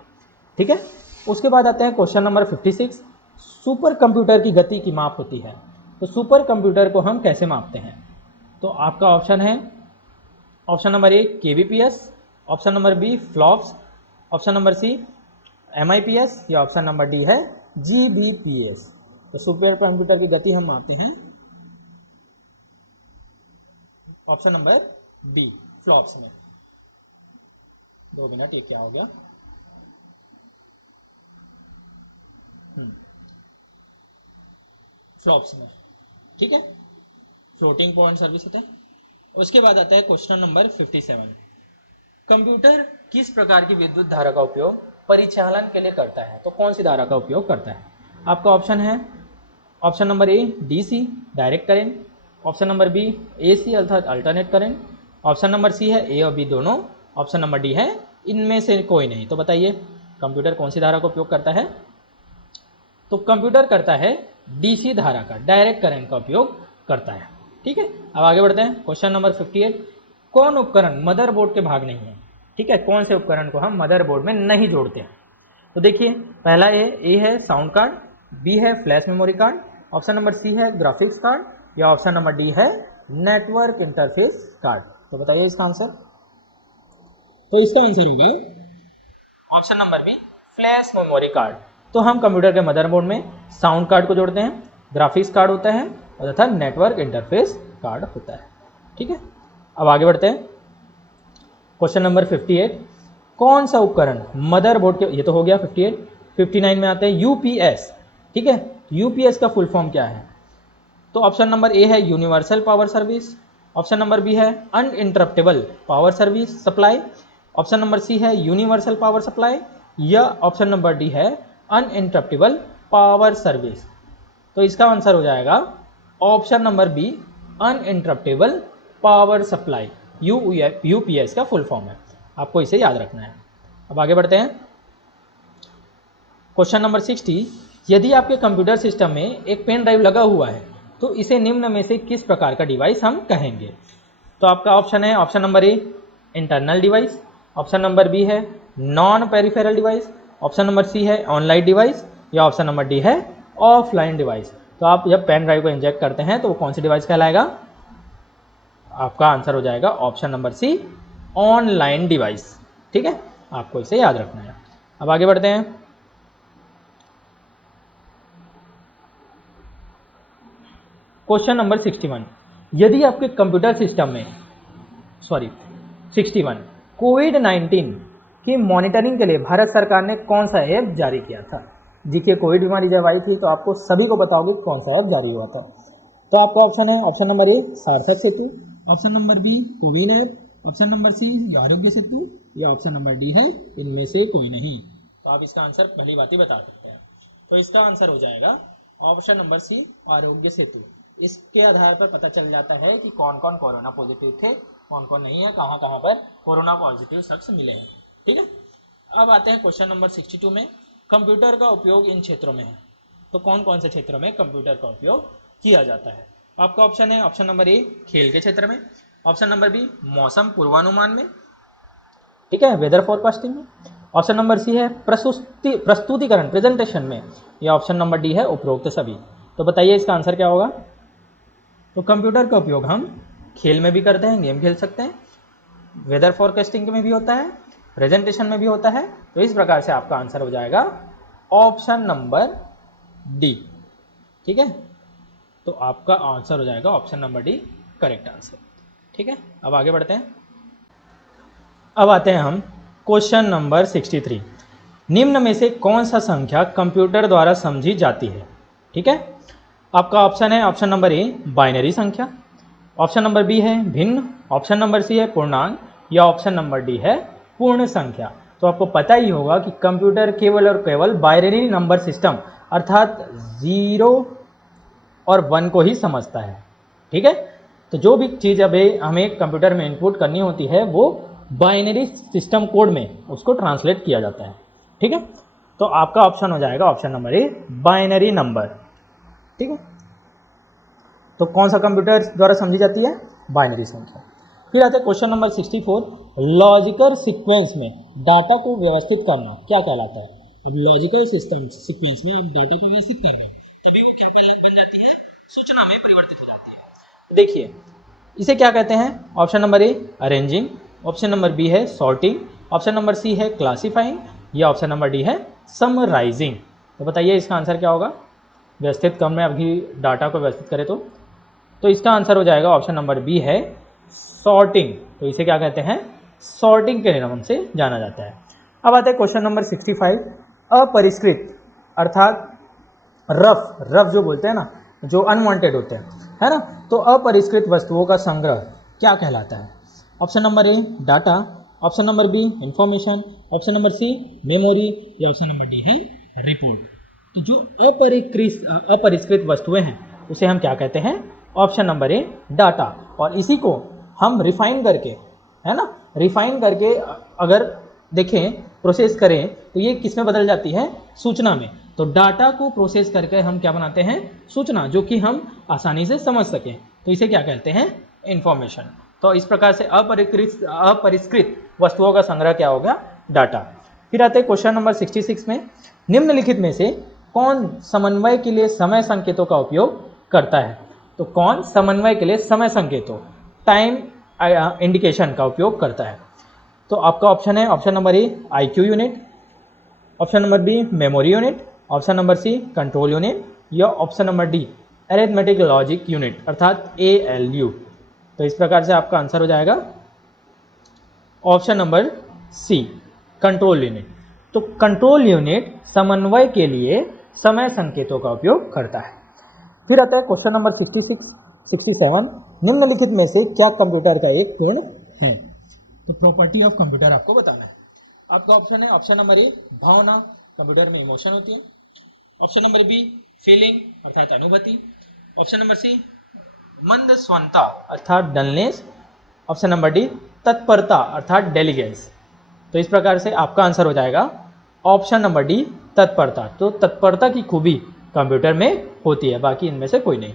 ठीक है, उसके बाद आते हैं क्वेश्चन नंबर 56, सुपर कंप्यूटर की गति की माप होती है। तो सुपर कंप्यूटर को हम कैसे मापते हैं? तो आपका ऑप्शन है option number A Kbps, option number B flops, option number C MIPS, या ऑप्शन नंबर डी है जीबीपीएस। तो सुपर कंप्यूटर की गति हम मापते हैं ऑप्शन नंबर बी फ्लॉप्स में। 2 मिनट, ये क्या हो गया? फ्लॉप्स में। ठीक है, फ्लोटिंग पॉइंट सर्विस होता है। उसके बाद आता है क्वेश्चन नंबर 57, कंप्यूटर किस प्रकार की विद्युत धारा का उपयोग परिचालन के लिए करता है? तो कौन सी धारा का उपयोग करता है? आपका ऑप्शन है option number A DC direct current, option number B AC अर्थात alternate current, option number C है ए और बी दोनों, ऑप्शन नंबर डी है इनमें से कोई नहीं। तो बताइए कंप्यूटर कौन सी धारा का उपयोग करता है? तो कंप्यूटर करता है डीसी धारा का, डायरेक्ट करंट का उपयोग करता है। ठीक है, अब आगे बढ़ते हैं क्वेश्चन नंबर 58, कौन उपकरण मदरबोर्ड के भाग नहीं है? ठीक है, कौन से उपकरण को हम मदरबोर्ड में नहीं जोड़ते हैं? तो देखिए पहला ए है साउंड कार्ड, बी है flash memory card, option number C है ग्राफिक्स कार्ड, या ऑप्शन नंबर डी है नेटवर्क इंटरफेस कार्ड। तो बताइए इसका आंसर। तो इसका आंसर होगा option number B flash memory card. तो हम कंप्यूटर के मदरबोर्ड में साउंड कार्ड को जोड़ते हैं, ग्राफिक्स कार्ड होता है और तथा नेटवर्क इंटरफेस कार्ड होता है। ठीक है, अब आगे बढ़ते हैं क्वेश्चन नंबर 58, कौन सा उपकरण मदरबोर्ड के, ये तो हो गया 58, 59 में आते हैं यूपीएस। ठीक है, यूपीएस का फुल फॉर्म क्या है? तो ऑप्शन नंबर ए है universal power service, option number B है uninterruptible power service supply, option number C है यूनिवर्सल पावर सप्लाई, या ऑप्शन नंबर डी है अनइंटरप्टेबल पावर सर्विस। तो इसका आंसर हो जाएगा option number B uninterruptible power supply, UPS का फुल फॉर्म है, आपको इसे याद रखना है। अब आगे बढ़ते हैं क्वेश्चन नंबर 60, यदि आपके कंप्यूटर सिस्टम में एक पेन ड्राइव लगा हुआ है तो इसे निम्न में से किस प्रकार का डिवाइस हम कहेंगे? तो आपका ऑप्शन है option number A internal device, option number B है non peripheral device, option number C है ऑनलाइन डिवाइस, या ऑप्शन नंबर डी है ऑफलाइन डिवाइस। तो आप जब पेन ड्राइव को इंजेक्ट करते हैं तो वो कौन सी डिवाइस कहलाएगा? आपका आंसर हो जाएगा option number C online device. ठीक है, आपको इसे याद रखना है। अब आगे बढ़ते हैं क्वेश्चन नंबर 61, यदि आपके कंप्यूटर सिस्टम में 61 कोविड-19 की मॉनिटरिंग के लिए भारत सरकार ने कौन सा ऐप जारी किया था? देखिए कोविड बीमारी जब आई थी तो आपको सभी को पता होगा कौन सा ऐप जारी हुआ था। तो आपका ऑप्शन है option number A Sarthak Setu, option number B CoWIN app, option number C Aarogya Setu, या ऑप्शन नंबर डी है इनमें से कोई नहीं। तो आप इसका आंसर भली भांति बता सकते हैं। तो इसका आंसर हो जाएगा ऑप्शन नंबर सी आरोग्य सेतु। इसके आधार पर पता चल जाता है कि कौन कौन कोरोना पॉजिटिव थे, कौन कौन नहीं है, कहाँ कहाँ पर कोरोना पॉजिटिव शख्स मिले हैं। ठीक है, अब आते हैं क्वेश्चन नंबर 62 में, कंप्यूटर का उपयोग इन क्षेत्रों में है। तो कौन कौन से क्षेत्रों में कंप्यूटर का उपयोग किया जाता है? आपका ऑप्शन है ऑप्शन नंबर ए खेल के क्षेत्र में, ऑप्शन नंबर बी मौसम पूर्वानुमान में, ठीक है वेदर फोरकास्टिंग में, ऑप्शन नंबर सी है प्रस्तुतिकरण प्रेजेंटेशन में, या ऑप्शन नंबर डी है उपरोक्त सभी। तो बताइए इसका आंसर क्या होगा? तो कंप्यूटर का उपयोग हम खेल में भी करते हैं, गेम खेल सकते हैं, वेदर फोरकास्टिंग में भी होता है, प्रेजेंटेशन में भी होता है। तो इस प्रकार से आपका आंसर हो जाएगा ऑप्शन नंबर डी। ठीक है, तो आपका आंसर हो जाएगा option number D correct answer. ठीक है, अब आगे बढ़ते हैं। अब आते हैं हम क्वेश्चन नंबर 63। निम्न में से कौन सा संख्या कंप्यूटर द्वारा समझी जाती है? ठीक है, आपका ऑप्शन है ऑप्शन नंबर ए बाइनरी संख्या, ऑप्शन नंबर बी है भिन्न, ऑप्शन नंबर सी है पूर्णांक, या ऑप्शन नंबर डी है पूर्ण संख्या। तो आपको पता ही होगा कि कंप्यूटर केवल और केवल बाइनरी नंबर सिस्टम अर्थात 0 और 1 को ही समझता है। ठीक है, तो जो भी चीज़ अभी हमें कंप्यूटर में इनपुट करनी होती है वो बाइनरी सिस्टम कोड में उसको ट्रांसलेट किया जाता है। ठीक है, तो आपका ऑप्शन हो जाएगा option number a binary number. ठीक है, तो कौन सा कंप्यूटर द्वारा समझी जाती है? बाइनरी संख्या। फिर आते हैं क्वेश्चन नंबर 64। लॉजिकल सीक्वेंस में डाटा को व्यवस्थित करना क्या कहलाता है? अब लॉजिकल सिस्टम सीक्वेंस में आप डाटा को व्यवस्थित कर रहे हो तभी वो क्या बन जाती है? सूचना में परिवर्तित हो जाती है। देखिए इसे क्या कहते हैं? Option number A arranging, option number B है सॉर्टिंग, ऑप्शन नंबर सी है क्लासीफाइंग, या ऑप्शन नंबर डी है समराइजिंग। तो बताइए इसका आंसर क्या होगा? व्यवस्थित क्रम में अभी डाटा को व्यवस्थित करें तो इसका आंसर हो जाएगा ऑप्शन नंबर बी है सॉर्टिंग। तो इसे क्या कहते हैं? सॉर्टिंग के नाम से जाना जाता है। अब आते हैं क्वेश्चन नंबर 65। अपरिष्कृत अर्थात रफ जो बोलते हैं ना, जो अनवांटेड होते हैं, है ना, तो अपरिष्कृत वस्तुओं का संग्रह क्या कहलाता है? Option number A data, option number B information, option number C memory, या ऑप्शन नंबर डी है रिपोर्ट। तो जो अपरिष्कृत वस्तुएं हैं उसे हम क्या कहते हैं? Option number A data. और इसी को हम रिफाइन करके, है ना, रिफाइन करके अगर देखें प्रोसेस करें तो ये किस में बदल जाती है? सूचना में। तो डाटा को प्रोसेस करके हम क्या बनाते हैं? सूचना, जो कि हम आसानी से समझ सकें। तो इसे क्या कहते हैं? इंफॉर्मेशन। तो इस प्रकार से अपरिष्कृत वस्तुओं का संग्रह क्या होगा? डाटा। फिर आते हैं क्वेश्चन नंबर 66 में। निम्नलिखित में से कौन समन्वय के लिए समय संकेतों का उपयोग करता है? तो कौन समन्वय के लिए समय संकेतों टाइम इंडिकेशन का उपयोग करता है? तो आपका ऑप्शन है option number A IQ unit, option number B memory unit, option number C control unit, या option number D arithmetic logic unit अर्थात ALU। तो इस प्रकार से आपका आंसर हो जाएगा option number C control unit. तो कंट्रोल यूनिट समन्वय के लिए समय संकेतों का उपयोग करता है। फिर आता है क्वेश्चन नंबर 67। निम्नलिखित में से क्या कंप्यूटर का एक गुण है? तो प्रॉपर्टी ऑफ कंप्यूटर आपको बताना है। आपका ऑप्शन है ऑप्शन नंबर ए भावना, कंप्यूटर में इमोशन होती है, ऑप्शन नंबर बी फीलिंग अर्थात अनुभूति, ऑप्शन नंबर सी मंद स्वंता अर्थात डलनेस, ऑप्शन नंबर डी तत्परता अर्थात डेलीगेंस। तो इस प्रकार से आपका आंसर हो जाएगा ऑप्शन नंबर डी तत्परता। तो तत्परता की खूबी कंप्यूटर में होती है, बाकी इनमें से कोई नहीं।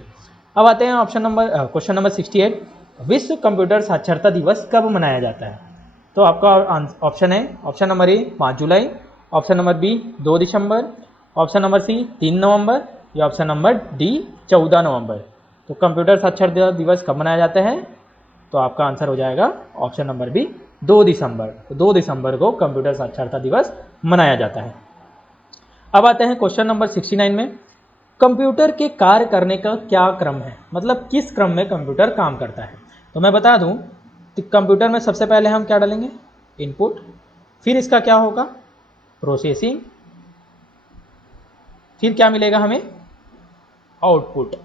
अब आते हैं क्वेश्चन नंबर 68। विश्व कंप्यूटर साक्षरता दिवस कब मनाया जाता है? तो आपका ऑप्शन है ऑप्शन नंबर ए 5 जुलाई, ऑप्शन नंबर बी 2 दिसंबर, ऑप्शन नंबर सी 3 नवंबर, या ऑप्शन नंबर डी 14 नवंबर। तो कंप्यूटर साक्षरता दिवस कब मनाया जाता है? तो आपका आंसर हो जाएगा ऑप्शन नंबर बी 2 दिसंबर। तो 2 दिसंबर को कंप्यूटर साक्षरता दिवस मनाया जाता है। अब आते हैं क्वेश्चन नंबर 69 में। कंप्यूटर के कार्य करने का क्या क्रम है? मतलब किस क्रम में कंप्यूटर काम करता है? तो मैं बता दूं कि कंप्यूटर में सबसे पहले हम क्या डालेंगे? इनपुट, फिर इसका क्या होगा? प्रोसेसिंग, फिर क्या मिलेगा हमें? आउटपुट।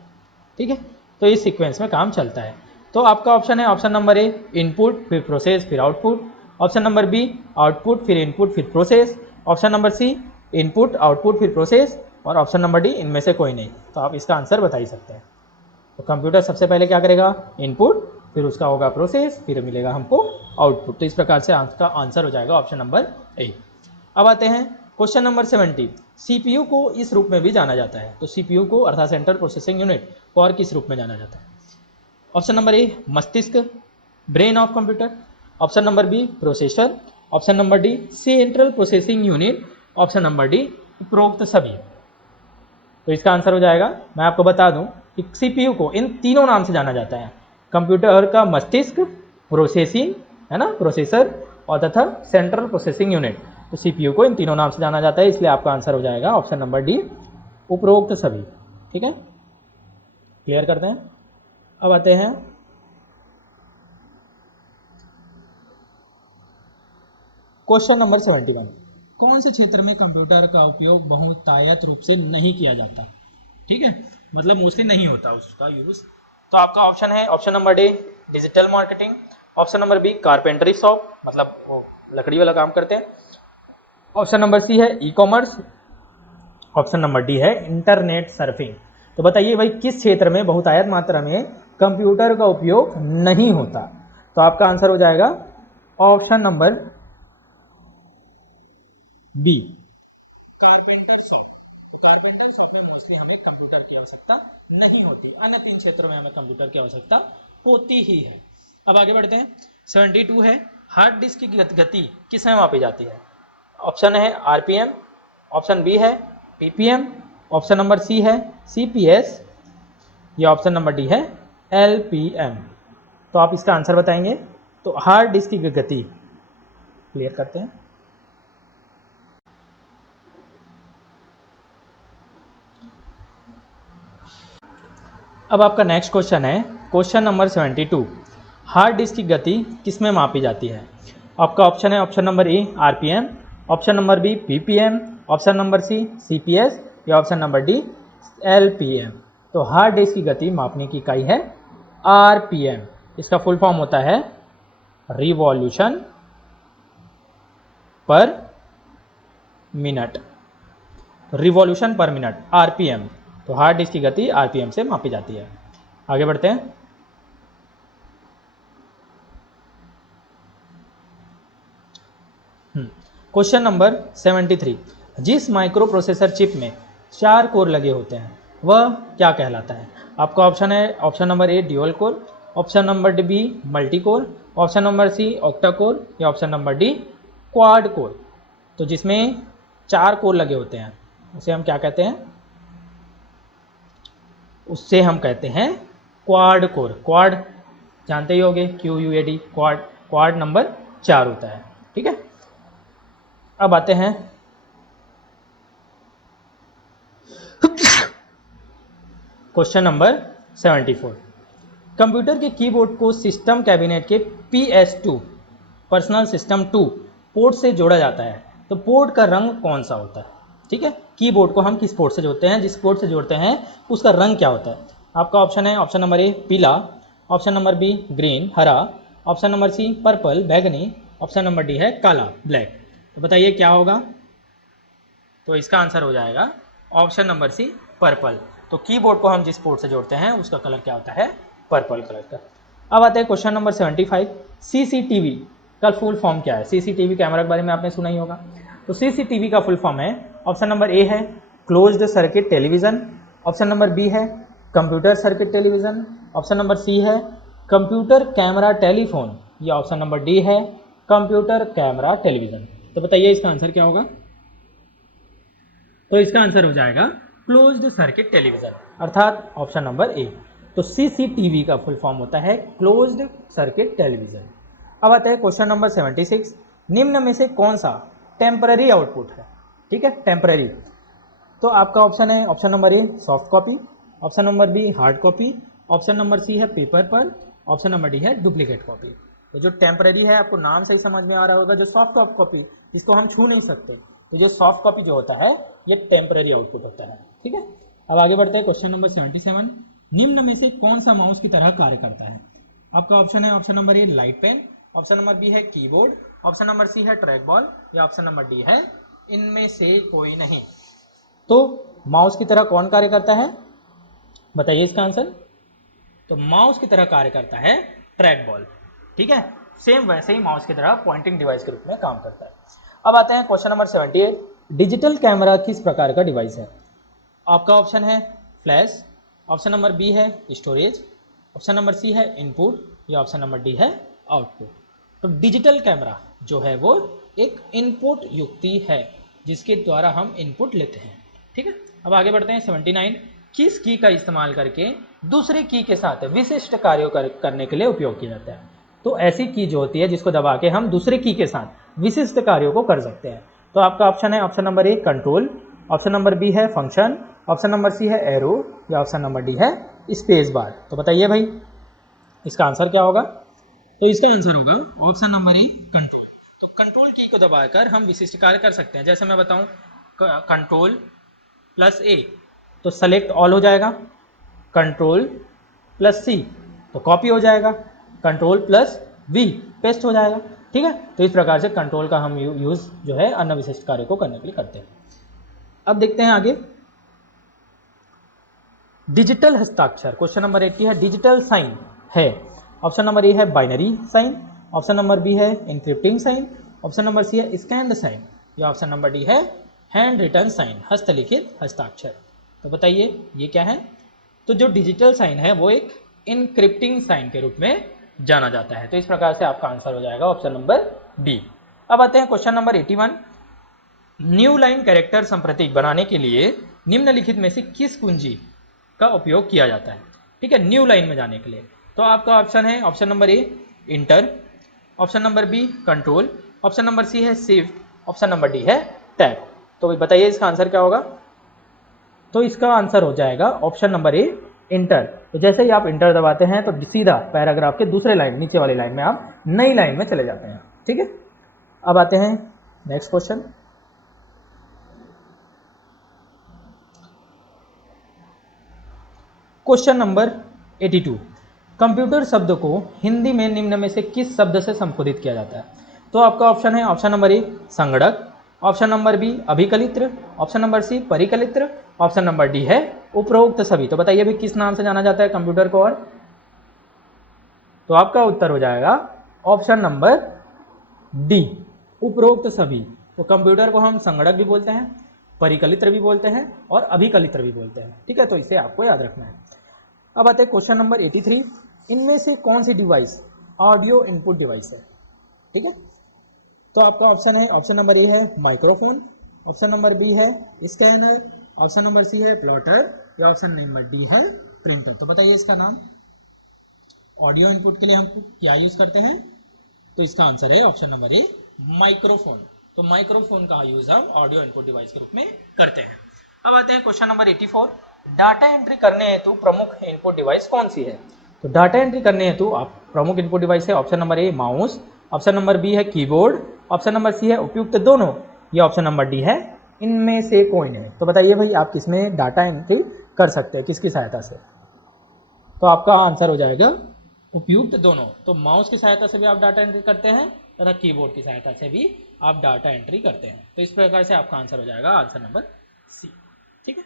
ठीक है, तो इस सीक्वेंस में काम चलता है। तो आपका ऑप्शन है ऑप्शन नंबर ए इनपुट फिर प्रोसेस फिर output, option number B output फिर इनपुट फिर process, option number C input output फिर प्रोसेस, और ऑप्शन नंबर डी इनमें से कोई नहीं। तो आप इसका आंसर बता ही सकते हैं। तो कंप्यूटर सबसे पहले क्या करेगा? इनपुट, फिर उसका होगा प्रोसेस, फिर मिलेगा हमको आउटपुट। तो इस प्रकार से आपका आंसर हो जाएगा ऑप्शन नंबर ए। अब आते हैं क्वेश्चन नंबर 70। CPU को इस रूप में भी जाना जाता है। तो CPU को अर्थात सेंट्रल प्रोसेसिंग यूनिट को और किस रूप में जाना जाता है? ऑप्शन नंबर ए मस्तिष्क, brain of computer, option number B processor, option number D central processing unit, option number D उपरोक्त सभी। तो इसका आंसर हो जाएगा, मैं आपको बता दूं कि CPU को इन तीनों नाम से जाना जाता है। कंप्यूटर का मस्तिष्क, प्रोसेसिंग है ना, प्रोसेसर, और तथा सेंट्रल प्रोसेसिंग यूनिट। तो CPU को इन तीनों नाम से जाना जाता है, इसलिए आपका आंसर हो जाएगा ऑप्शन नंबर डी, उपरोक्त सभी। ठीक है, क्लियर करते हैं। अब आते हैं क्वेश्चन नंबर 71। कौन से क्षेत्र में कंप्यूटर का उपयोग बहुतायत रूप से नहीं किया जाता? ठीक है, मतलब मोस्टली नहीं होता उसका यूज़। तो आपका ऑप्शन है option number D digital marketing, option number B carpentry shop, मतलब वो लकड़ी वाला काम करते हैं, ऑप्शन नंबर सी है e commerce, option number D है इंटरनेट सर्फिंग। तो बताइए भाई किस क्षेत्र में बहुतायत मात्रा में कंप्यूटर का उपयोग नहीं होता? तो आपका आंसर हो जाएगा option number B carpenter shop. तो कारपेंटर शॉप में मोस्टली हमें कंप्यूटर की आवश्यकता नहीं होती, अन्य 3 क्षेत्रों में हमें कंप्यूटर की आवश्यकता होती ही है। अब आगे बढ़ते हैं। 72 है हार्ड डिस्क की गति किस में मापी जाती है? ऑप्शन है RPM, ऑप्शन बी है PPM, ऑप्शन नंबर सी है CPS, या ऑप्शन नंबर डी है LPM। तो आप इसका आंसर बताएंगे। तो हार्ड डिस्क की गति, क्लियर करते हैं। अब आपका नेक्स्ट क्वेश्चन है क्वेश्चन नंबर 72। हार्ड डिस्क की गति किस में मापी जाती है? आपका ऑप्शन है option number A RPM, option number B PPM, option number C CPS, या ऑप्शन नंबर डी LPM। तो हार्ड डिस्क की गति मापने की इकाई है RPM। इसका फुल फॉर्म होता है रिवॉल्यूशन पर मिनट, रिवॉल्यूशन पर मिनट RPM। तो हार्ड डिस्क की गति RPM से मापी जाती है। आगे बढ़ते हैं। Question number 73। जिस माइक्रो प्रोसेसर चिप में 4 कोर लगे होते हैं वह क्या कहलाता है? आपका ऑप्शन है option number A dual core, option number B multi core, option number C octa core, या option number D quad core. तो जिसमें 4 कोर लगे होते हैं उसे हम क्या कहते हैं? उससे हम कहते हैं क्वाड कोर। क्वाड जानते ही होंगे, QUAD, क्वाड। क्वाड नंबर 4 होता है। ठीक है, अब आते हैं क्वेश्चन नंबर 74। कंप्यूटर के कीबोर्ड को सिस्टम कैबिनेट के PS2 पर्सनल सिस्टम 2 पोर्ट से जोड़ा जाता है, तो पोर्ट का रंग कौन सा होता है? ठीक है, कीबोर्ड को हम किस पोर्ट से जोड़ते हैं, जिस पोर्ट से जोड़ते हैं उसका रंग क्या होता है? आपका ऑप्शन है ऑप्शन नंबर ए पीला, ऑप्शन नंबर बी ग्रीन हरा, ऑप्शन नंबर सी पर्पल बैगनी, ऑप्शन नंबर डी है काला ब्लैक। तो बताइए क्या होगा? तो इसका आंसर हो जाएगा ऑप्शन नंबर सी पर्पल। तो कीबोर्ड को हम जिस पोर्ट से जोड़ते हैं उसका कलर क्या होता है? पर्पल कलर का। अब आते हैं क्वेश्चन नंबर 75। CCTV का फुल फॉर्म क्या है? CCTV कैमरा के बारे में आपने सुना ही होगा। तो CCTV का फुल फॉर्म है ऑप्शन नंबर ए है closed circuit television, option number B है computer circuit television, option number C है कंप्यूटर कैमरा टेलीफोन, या ऑप्शन नंबर डी है कंप्यूटर कैमरा टेलीविज़न। तो बताइए इसका आंसर क्या होगा? तो इसका आंसर हो जाएगा क्लोज्ड सर्किट टेलीविज़न, अर्थात ऑप्शन नंबर ए। तो CCTV का फुल फॉर्म होता है क्लोज्ड सर्किट टेलीविज़न। अब आता है क्वेश्चन नंबर 76। निम्न में से कौन सा टेम्पररी आउटपुट है? ठीक है, टेम्पररी। तो आपका ऑप्शन है option number A soft copy, option number B hard copy, option number C है पेपर पर, ऑप्शन नंबर डी है डुप्लीकेट कॉपी। तो जो टेम्पररी है आपको नाम से ही समझ में आ रहा होगा, जो सॉफ्ट कॉपी जिसको हम छू नहीं सकते, तो ये सॉफ्ट कॉपी जो होता है ये टेम्पररी आउटपुट होता है। ठीक है, अब आगे बढ़ते हैं क्वेश्चन नंबर 77। निम्न में से कौन सा माउस की तरह कार्य करता है? आपका ऑप्शन है option number A light pen, option number B है कीबोर्ड, ऑप्शन नंबर सी है ट्रैक बॉल, या ऑप्शन नंबर डी है इनमें से कोई नहीं। तो माउस की तरह कौन कार्य करता है? बताइए इसका आंसर। तो माउस की तरह कार्य करता है ट्रैक बॉल। ठीक है, सेम वैसे ही माउस की तरह पॉइंटिंग डिवाइस के रूप में काम करता है। अब आते हैं क्वेश्चन नंबर 78। डिजिटल कैमरा किस प्रकार का डिवाइस है? आपका ऑप्शन है फ्लैश, ऑप्शन नंबर बी है स्टोरेज, ऑप्शन नंबर सी है इनपुट, या ऑप्शन नंबर डी है आउटपुट। तो डिजिटल कैमरा जो है वो एक इनपुट युक्ति है जिसके द्वारा हम इनपुट लेते हैं। ठीक है, अब आगे बढ़ते हैं 79। किस की का इस्तेमाल करके दूसरे की के साथ विशिष्ट कार्यों करने के लिए उपयोग किया जाता है? तो ऐसी की जो होती है जिसको दबा के हम दूसरे की के साथ विशिष्ट कार्यों को कर सकते हैं। तो आपका ऑप्शन है option number A control, option number B है फंक्शन, ऑप्शन नंबर सी है एरो, या ऑप्शन नंबर डी है स्पेस बार। तो बताइए भाई इसका आंसर क्या होगा? तो इसका आंसर होगा ऑप्शन नंबर ए कंट्रोल। तो कंट्रोल की को दबाकर हम विशिष्ट कार्य कर सकते हैं। जैसे मैं बताऊं कंट्रोल प्लस ए तो सेलेक्ट ऑल हो जाएगा, कंट्रोल प्लस सी तो कॉपी हो जाएगा, कंट्रोल प्लस वी पेस्ट हो जाएगा। ठीक है, तो इस प्रकार से कंट्रोल का हम यूज़ जो है अन्य विशिष्ट कार्य को करने के लिए करते हैं। अब देखते हैं आगे डिजिटल हस्ताक्षर। क्वेश्चन नंबर 80 है डिजिटल साइन है। ऑप्शन नंबर ए है binary sign, option number B है encrypting sign, option number C है स्कैन्ड साइन, या ऑप्शन नंबर डी है हैंड रिटन साइन, हस्तलिखित हस्ताक्षर। तो बताइए ये क्या है? तो जो डिजिटल साइन है वो एक इनक्रिप्टिंग साइन के रूप में जाना जाता है। तो इस प्रकार से आपका आंसर हो जाएगा ऑप्शन नंबर डी। अब आते हैं question number 81। New line character संप्रतीक बनाने के लिए निम्नलिखित में से किस कुंजी का उपयोग किया जाता है? ठीक है, न्यू लाइन में जाने के लिए। तो आपका ऑप्शन है option number A enter, option number B control, option number C है शिफ्ट, ऑप्शन नंबर डी है टैब। तो बताइए इसका आंसर क्या होगा? तो इसका आंसर हो जाएगा ऑप्शन नंबर ए इंटर। तो जैसे ही आप इंटर दबाते हैं तो सीधा पैराग्राफ के दूसरे लाइन नीचे वाली लाइन में आप नई लाइन में चले जाते हैं। ठीक है, अब आते हैं next question. Question number 82। Computer शब्द को हिंदी में निम्न में से किस शब्द से संबोधित किया जाता है? तो आपका ऑप्शन है ऑप्शन नंबर ए संगणक, ऑप्शन नंबर बी अभिकलित्र, ऑप्शन नंबर सी परिकलित्र, ऑप्शन नंबर डी है उपरोक्त सभी। तो बताइए भी किस नाम से जाना जाता है कंप्यूटर को? और तो आपका उत्तर हो जाएगा ऑप्शन नंबर डी उपरोक्त सभी। तो कंप्यूटर को हम संगणक भी बोलते हैं, परिकलित्र भी बोलते हैं और अभिकलित्र भी बोलते हैं। ठीक है, तो इसे आपको याद रखना है। अब आते हैं क्वेश्चन नंबर 83। इनमें से कौन सी डिवाइस ऑडियो इनपुट डिवाइस है? ठीक है, तो आपका ऑप्शन है ऑप्शन नंबर ए है माइक्रोफोन, ऑप्शन नंबर बी है स्कैनर, ऑप्शन नंबर सी है प्लॉटर, या ऑप्शन नंबर डी है प्रिंटर। तो बताइए इसका नाम। ऑडियो इनपुट के लिए हम क्या यूज़ करते हैं? तो इसका आंसर है ऑप्शन नंबर ए माइक्रोफोन। तो माइक्रोफोन का यूज़ हम ऑडियो इनपुट डिवाइस के रूप में करते हैं। अब आते हैं क्वेश्चन नंबर 84। डाटा एंट्री करने हेतु प्रमुख इनपुट डिवाइस कौन सी है? तो डाटा एंट्री करने हेतु आप प्रमुख इनपुट डिवाइस है option number A mouse, option number B है कीबोर्ड, ऑप्शन नंबर सी है उपयुक्त दोनों, या ऑप्शन नंबर डी है इनमें से कोई नहीं। तो बताइए भाई आप किसमें डाटा एंट्री कर सकते हैं, किसकी सहायता से? तो आपका आंसर हो जाएगा उपयुक्त दोनों। तो माउस की सहायता से भी आप डाटा एंट्री करते हैं तथा कीबोर्ड की सहायता से भी आप डाटा एंट्री करते हैं। तो इस प्रकार से आपका आंसर हो जाएगा आंसर नंबर सी। ठीक है,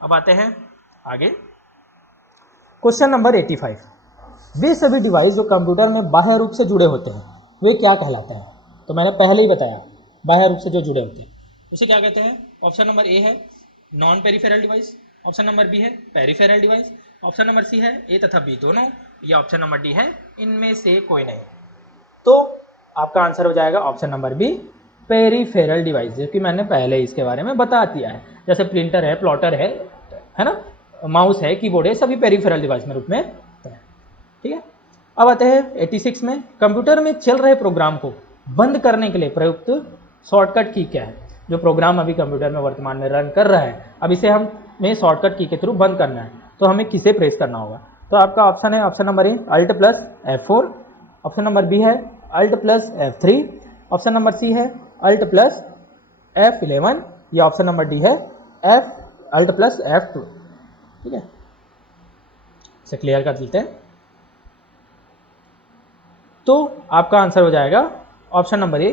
अब आते हैं आगे क्वेश्चन नंबर 85। वे सभी डिवाइस जो कंप्यूटर में बाह्य रूप से जुड़े होते हैं वे क्या कहलाते हैं? तो मैंने पहले ही बताया बाह्य रूप से जो जुड़े होते हैं उसे क्या कहते हैं। ऑप्शन नंबर ए है non peripheral device, option number B है peripheral device, option number C है ए तथा बी दोनों, या ऑप्शन नंबर डी है इनमें से कोई नहीं। तो आपका आंसर हो जाएगा option number B peripheral device, जो कि मैंने पहले इसके बारे में बता दिया है। जैसे प्रिंटर है, प्लॉटर है ना, माउस है, कीबोर्ड है, सभी पेरिफेरल डिवाइस में रूप में है। ठीक है, अब आते हैं 86 में। कंप्यूटर में चल रहे प्रोग्राम को बंद करने के लिए प्रयुक्त शॉर्टकट की क्या है? जो प्रोग्राम अभी कंप्यूटर में वर्तमान में रन कर रहा है, अब इसे हमें शॉर्टकट की के थ्रू बंद करना है, तो हमें किसे प्रेस करना होगा? तो आपका ऑप्शन है option number A alt plus F4, option number B है alt plus F3, option number C है अल्ट प्लस F11, या ऑप्शन नंबर डी है अल्ट प्लस F2। ठीक है, इसे क्लियर कर देते हैं। तो आपका आंसर हो जाएगा option number A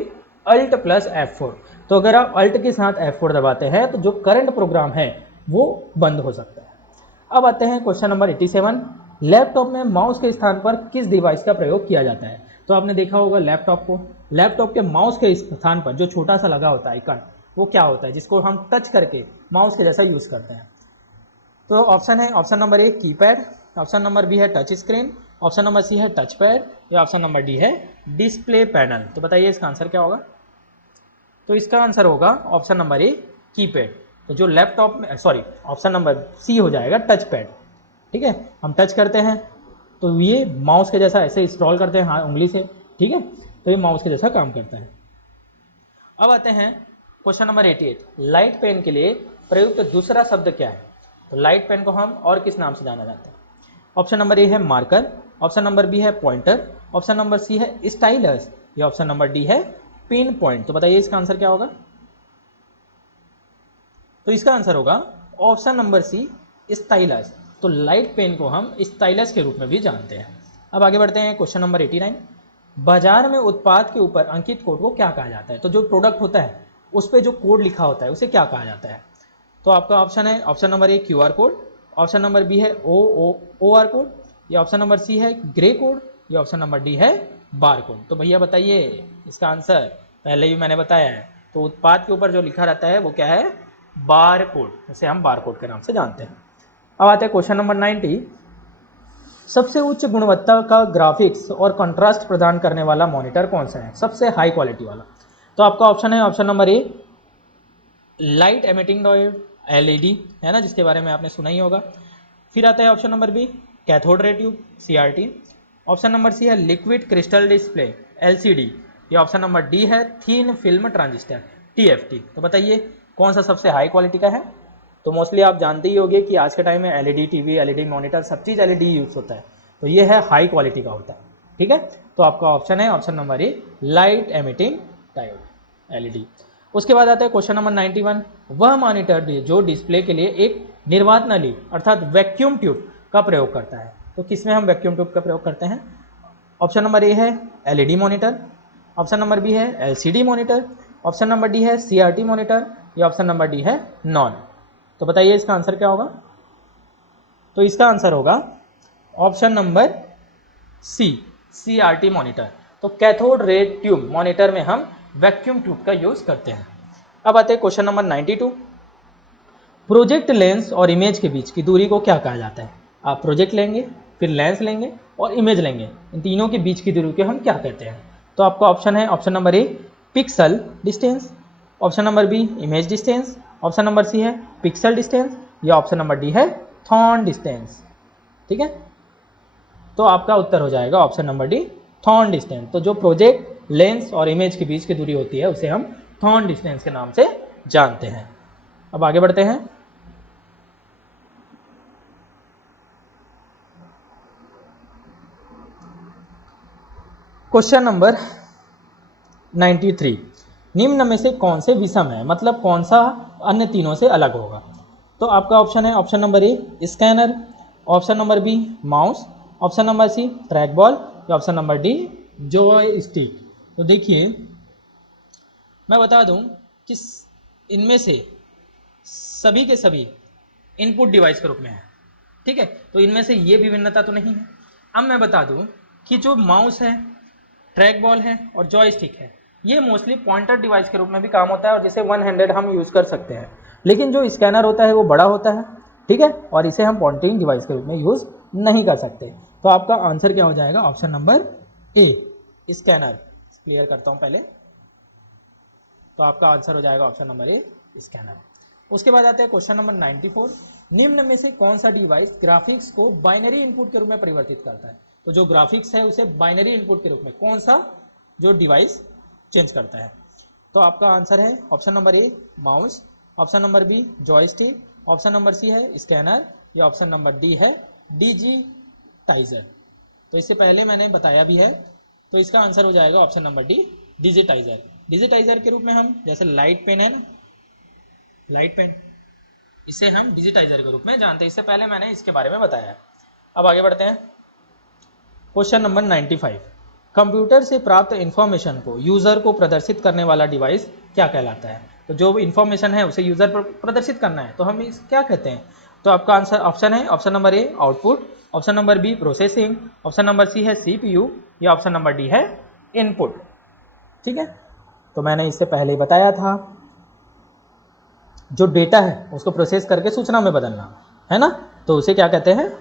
alt plus F4। तो अगर आप अल्ट के साथ F4 दबाते हैं तो जो करंट प्रोग्राम है वो बंद हो सकता है। अब आते हैं क्वेश्चन नंबर 87। लैपटॉप में माउस के स्थान पर किस डिवाइस का प्रयोग किया जाता है? तो आपने देखा होगा लैपटॉप को, लैपटॉप के माउस के स्थान पर जो छोटा सा लगा होता है आइकन, वो क्या होता है जिसको हम टच करके माउस के जैसा यूज़ करते हैं? तो ऑप्शन है option number A keypad, option number B है touch screen, option number C है टच पैड, या ऑप्शन नंबर डी है डिस्प्ले पैनल। तो बताइए इसका आंसर क्या होगा? तो इसका आंसर होगा ऑप्शन नंबर ए कीपैड। तो जो लैपटॉप में ऑप्शन नंबर सी हो जाएगा टच पैड। ठीक है, हम टच करते हैं तो ये माउस के जैसा ऐसे स्क्रॉल करते हैं हाँ उंगली से, ठीक है, तो ये माउस के जैसा काम करता है। अब आते हैं क्वेश्चन नंबर 88, लाइट पेन के लिए प्रयुक्त दूसरा शब्द क्या है? तो लाइट पेन को हम और किस नाम से जाना जाता है? ऑप्शन नंबर ए है मार्कर, ऑप्शन नंबर बी है पॉइंटर, ऑप्शन नंबर सी है स्टाइलस, या ऑप्शन नंबर डी है पिन पॉइंट। तो बताइए इसका आंसर क्या होगा? तो इसका आंसर होगा ऑप्शन नंबर सी, स्टाइलस। तो लाइट पेन को हम स्टाइलस के रूप में भी जानते हैं। अब आगे बढ़ते हैं क्वेश्चन नंबर 89, बाजार में उत्पाद के ऊपर अंकित कोड को क्या कहा जाता है? तो जो प्रोडक्ट होता है उस पर जो कोड लिखा होता है उसे क्या कहा जाता है? तो आपका ऑप्शन है option number A QR code, option number B है OR कोड, या ऑप्शन नंबर सी है ग्रे कोड, या ऑप्शन नंबर डी है बार कोड। तो भैया बताइए इसका आंसर। पहले ही मैंने बताया है, तो उत्पाद के ऊपर जो लिखा रहता है वो क्या है? बार कोड, जिसे हम बार कोड के नाम से जानते हैं। अब आते हैं क्वेश्चन नंबर 90, सबसे उच्च गुणवत्ता का ग्राफिक्स और कंट्रास्ट प्रदान करने वाला मॉनिटर कौन सा है? सबसे हाई क्वालिटी वाला। तो आपका ऑप्शन है option number A light emitting diode LED, है ना, जिसके बारे में आपने सुना ही होगा। फिर आता है option number B cathode ray tube CRT, option number C है लिक्विड क्रिस्टल डिस्प्ले LCD, या ऑप्शन नंबर डी है थीन फिल्म ट्रांजिस्टर TFT। तो बताइए कौन सा सबसे हाई क्वालिटी का है? तो मोस्टली आप जानते ही होंगे कि आज के टाइम में LED TV LED मॉनिटर सब चीज़ LED यूज होता है, तो ये है हाई क्वालिटी का होता है, ठीक है। तो आपका ऑप्शन है option number A light emitting diode LED। उसके बाद आता है क्वेश्चन नंबर 91, वह मॉनिटर जो डिस्प्ले के लिए एक निर्वात नली अर्थात वैक्यूम ट्यूब का प्रयोग करता है। तो किसमें हम वैक्यूम ट्यूब का प्रयोग करते हैं? ऑप्शन नंबर ए है LED monitor, option number B है LCD monitor, option number D है CRT मॉनिटर, या ऑप्शन नंबर डी है नॉन। तो बताइए इसका आंसर क्या होगा? तो इसका आंसर होगा option number C CRT monitor. तो कैथोड रे ट्यूब मॉनिटर में हम वैक्यूम ट्यूब का यूज करते हैं। अब आते हैं क्वेश्चन नंबर 92, प्रोजेक्ट लेंस और इमेज के बीच की दूरी को क्या कहा जाता है? आप प्रोजेक्ट लेंगे, फिर लेंस लेंगे और इमेज लेंगे, इन तीनों के बीच की दूरी को हम क्या कहते हैं? तो आपका ऑप्शन है option number A pixel distance, option number B image distance, option number C है पिक्सल डिस्टेंस, या ऑप्शन नंबर डी है थॉर्न डिस्टेंस, ठीक है। तो आपका उत्तर हो जाएगा option number D throw distance. तो जो प्रोजेक्ट लेंस और इमेज के बीच की दूरी होती है उसे हम थॉर्न डिस्टेंस के नाम से जानते हैं। अब आगे बढ़ते हैं। क्वेश्चन नंबर 93, निम्न में से कौन से विषम है, मतलब कौन सा अन्य तीनों से अलग होगा? तो आपका ऑप्शन है option number A scanner, option number B mouse, option number C track ball, या option number D joystick. तो देखिए मैं बता दूं कि इनमें से सभी के सभी इनपुट डिवाइस के रूप में है, ठीक है। तो इनमें से ये विभिन्नता तो नहीं है। अब मैं बता दूं कि जो माउस है, ट्रैक बॉल है और जॉयस्टिक है, ये मोस्टली पॉइंटर डिवाइस के रूप में भी काम होता है और जिसे वन हैंडेड हम यूज़ कर सकते हैं। लेकिन जो स्कैनर होता है वो बड़ा होता है, ठीक है, और इसे हम पॉइंटिंग डिवाइस के रूप में यूज़ नहीं कर सकते। तो आपका आंसर क्या हो जाएगा? Option number A scanner. Clear करता हूँ पहले। तो आपका आंसर हो जाएगा ऑप्शन नंबर ए स्कैनर। उसके बाद आता है क्वेश्चन नंबर 94, निम्न में से कौन सा डिवाइस ग्राफिक्स को बाइनरी इनपुट के रूप में परिवर्तित करता है? तो जो ग्राफिक्स है उसे बाइनरी इनपुट के रूप में कौन सा जो डिवाइस चेंज करता है? तो आपका आंसर है option number A mouse, option number B joystick, option number C है स्कैनर, या ऑप्शन नंबर डी है डिजिटाइजर। तो इससे पहले मैंने बताया भी है, तो इसका आंसर हो जाएगा option number D digitiser. Digitiser के रूप में हम जैसे लाइट पेन है ना, लाइट पेन, इसे हम डिजिटाइजर के रूप में जानते हैं। इससे पहले मैंने इसके बारे में बताया। अब आगे बढ़ते हैं। क्वेश्चन नंबर 95, कंप्यूटर से प्राप्त इंफॉर्मेशन को यूज़र को प्रदर्शित करने वाला डिवाइस क्या कहलाता है? तो जो इंफॉर्मेशन है उसे यूज़र पर प्रदर्शित करना है तो हम इस क्या कहते हैं? तो आपका आंसर ऑप्शन है option number A output, option number B processing, option number C है CPU, या ऑप्शन नंबर डी है इनपुट, ठीक है। तो मैंने इससे पहले ही बताया था, जो डेटा है उसको प्रोसेस करके सूचना में बदलना है ना, तो उसे क्या कहते हैं?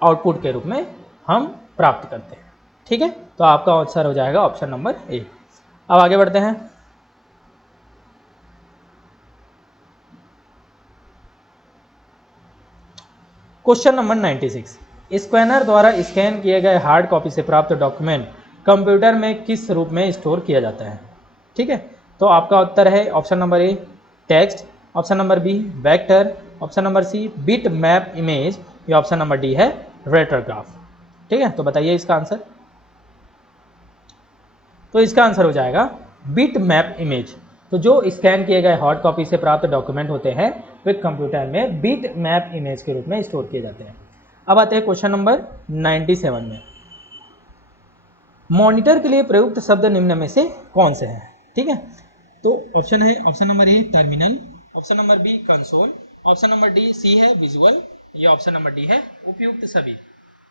आउटपुट के रूप में हम प्राप्त करते हैं, ठीक है। तो आपका आंसर हो जाएगा ऑप्शन नंबर ए। अब आगे बढ़ते हैं। क्वेश्चन नंबर 96, स्कैनर द्वारा स्कैन किए गए हार्ड कॉपी से प्राप्त डॉक्यूमेंट कंप्यूटर में किस रूप में स्टोर किया जाता है? ठीक है, तो आपका उत्तर है option number A text, option number B vector, option number C bit map image, या ऑप्शन नंबर डी है रेट्रोग्राफ। ठीक है, तो बताइए इसका आंसर। तो इसका आंसर हो जाएगा बिट मैप इमेज। तो जो स्कैन किए गए हार्ड कॉपी से प्राप्त डॉक्यूमेंट होते हैं वे कंप्यूटर में बिट मैप इमेज के रूप में स्टोर किए जाते हैं। अब आते हैं क्वेश्चन नंबर 97 में। मॉनिटर के लिए प्रयुक्त शब्द निम्न में से कौन से हैं? ठीक है, तो ऑप्शन है option number A terminal, option number B console, option number D C है विजुअल, या ऑप्शन नंबर डी है उपयुक्त सभी।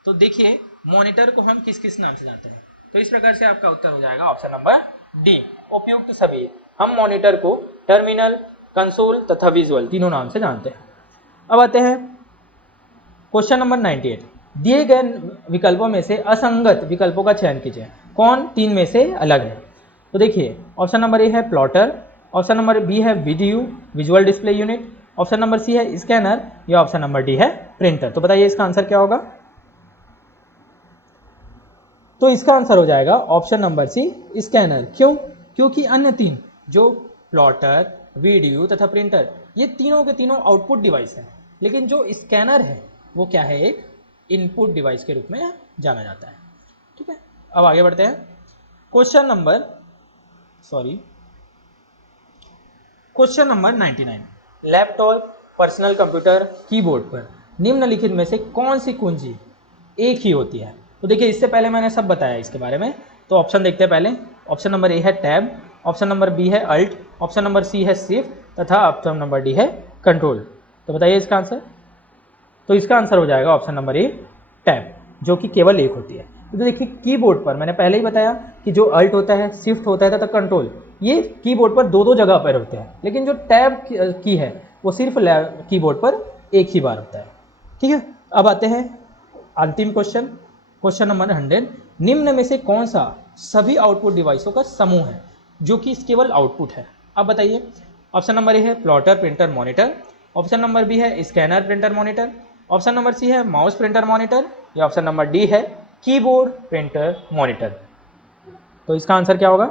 तो देखिए मॉनिटर को हम किस किस नाम से जानते हैं, तो इस प्रकार से आपका उत्तर हो जाएगा ऑप्शन नंबर डी उपयुक्त सभी। हम मॉनिटर को टर्मिनल, कंसोल तथा विजुअल तीनों नाम से जानते हैं। अब आते हैं क्वेश्चन नंबर 98। दिए गए विकल्पों में से असंगत विकल्पों का चयन कीजिए, कौन तीन में से अलग है? तो देखिए ऑप्शन नंबर ए है प्लॉटर, ऑप्शन नंबर बी है video visual display unit, option number C है स्कैनर, या ऑप्शन नंबर डी है प्रिंटर। तो बताइए इसका आंसर क्या होगा? तो इसका आंसर हो जाएगा ऑप्शन नंबर सी स्कैनर। क्यों? क्योंकि अन्य तीन जो प्लॉटर, वीडियो तथा प्रिंटर ये तीनों के तीनों आउटपुट डिवाइस हैं, लेकिन जो स्कैनर है वो क्या है, एक इनपुट डिवाइस के रूप में जाना जाता है। ठीक है, अब आगे बढ़ते हैं question number 99। Laptop, personal computer, keyboard पर निम्नलिखित में से कौन सी कुंजी एक ही होती है? तो देखिए इससे पहले मैंने सब बताया इसके बारे में, तो ऑप्शन देखते हैं पहले। ऑप्शन नंबर ए है टैब, ऑप्शन नंबर बी है अल्ट, ऑप्शन नंबर सी है शिफ्ट तथा ऑप्शन नंबर डी है कंट्रोल। तो बताइए इसका आंसर। तो इसका आंसर हो जाएगा ऑप्शन नंबर ए टैब, जो कि केवल एक होती है। तो देखिए कीबोर्ड पर मैंने पहले ही बताया कि जो अल्ट होता है, शिफ्ट होता है तथा कंट्रोल, ये कीबोर्ड पर दो दो जगह पर होते हैं, लेकिन जो टैब की है वो सिर्फ कीबोर्ड पर एक ही बार होता है। ठीक है, अब आते हैं अंतिम क्वेश्चन नंबर 100। निम्न में से कौन सा सभी आउटपुट डिवाइसों का समूह है जो कि केवल आउटपुट है? अब बताइए। ऑप्शन नंबर ए है plotter, printer, monitor, option number B है scanner, printer, monitor, option number C है माउस, प्रिंटर, मॉनिटर, या ऑप्शन नंबर डी है कीबोर्ड, प्रिंटर, मॉनिटर। तो इसका आंसर क्या होगा?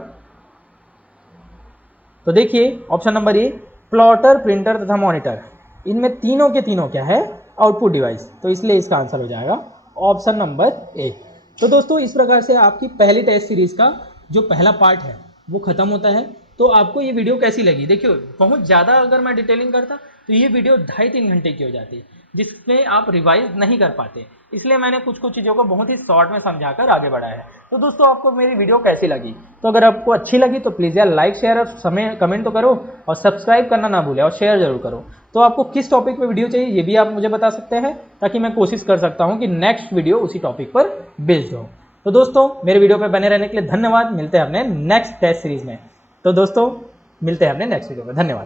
तो देखिए option number A plotter, printer तथा मॉनिटर, इनमें तीनों के तीनों क्या है, आउटपुट डिवाइस। तो इसलिए इसका आंसर हो जाएगा ऑप्शन नंबर ए। तो दोस्तों इस प्रकार से आपकी पहली टेस्ट सीरीज का जो पहला पार्ट है वो खत्म होता है। तो आपको ये वीडियो कैसी लगी? देखिए बहुत ज़्यादा अगर मैं डिटेलिंग करता तो ये वीडियो 2.5-3 घंटे की हो जाती, जिसमें आप रिवाइज नहीं कर पाते। इसलिए मैंने कुछ चीज़ों को बहुत ही शॉर्ट में समझाकर आगे बढ़ाया है। तो दोस्तों आपको मेरी वीडियो कैसी लगी? तो अगर आपको अच्छी लगी तो प्लीज़ यार लाइक, शेयर और कमेंट तो करो, और सब्सक्राइब करना ना भूलें और शेयर जरूर करो। तो आपको किस टॉपिक पे वीडियो चाहिए ये भी आप मुझे बता सकते हैं, ताकि मैं कोशिश कर सकता हूँ कि नेक्स्ट वीडियो उसी टॉपिक पर बेस्ड हो। तो दोस्तों मेरे वीडियो पे बने रहने के लिए धन्यवाद। मिलते हैं अपने नेक्स्ट टेस्ट सीरीज में। तो दोस्तों मिलते हैं अपने नेक्स्ट वीडियो में। धन्यवाद।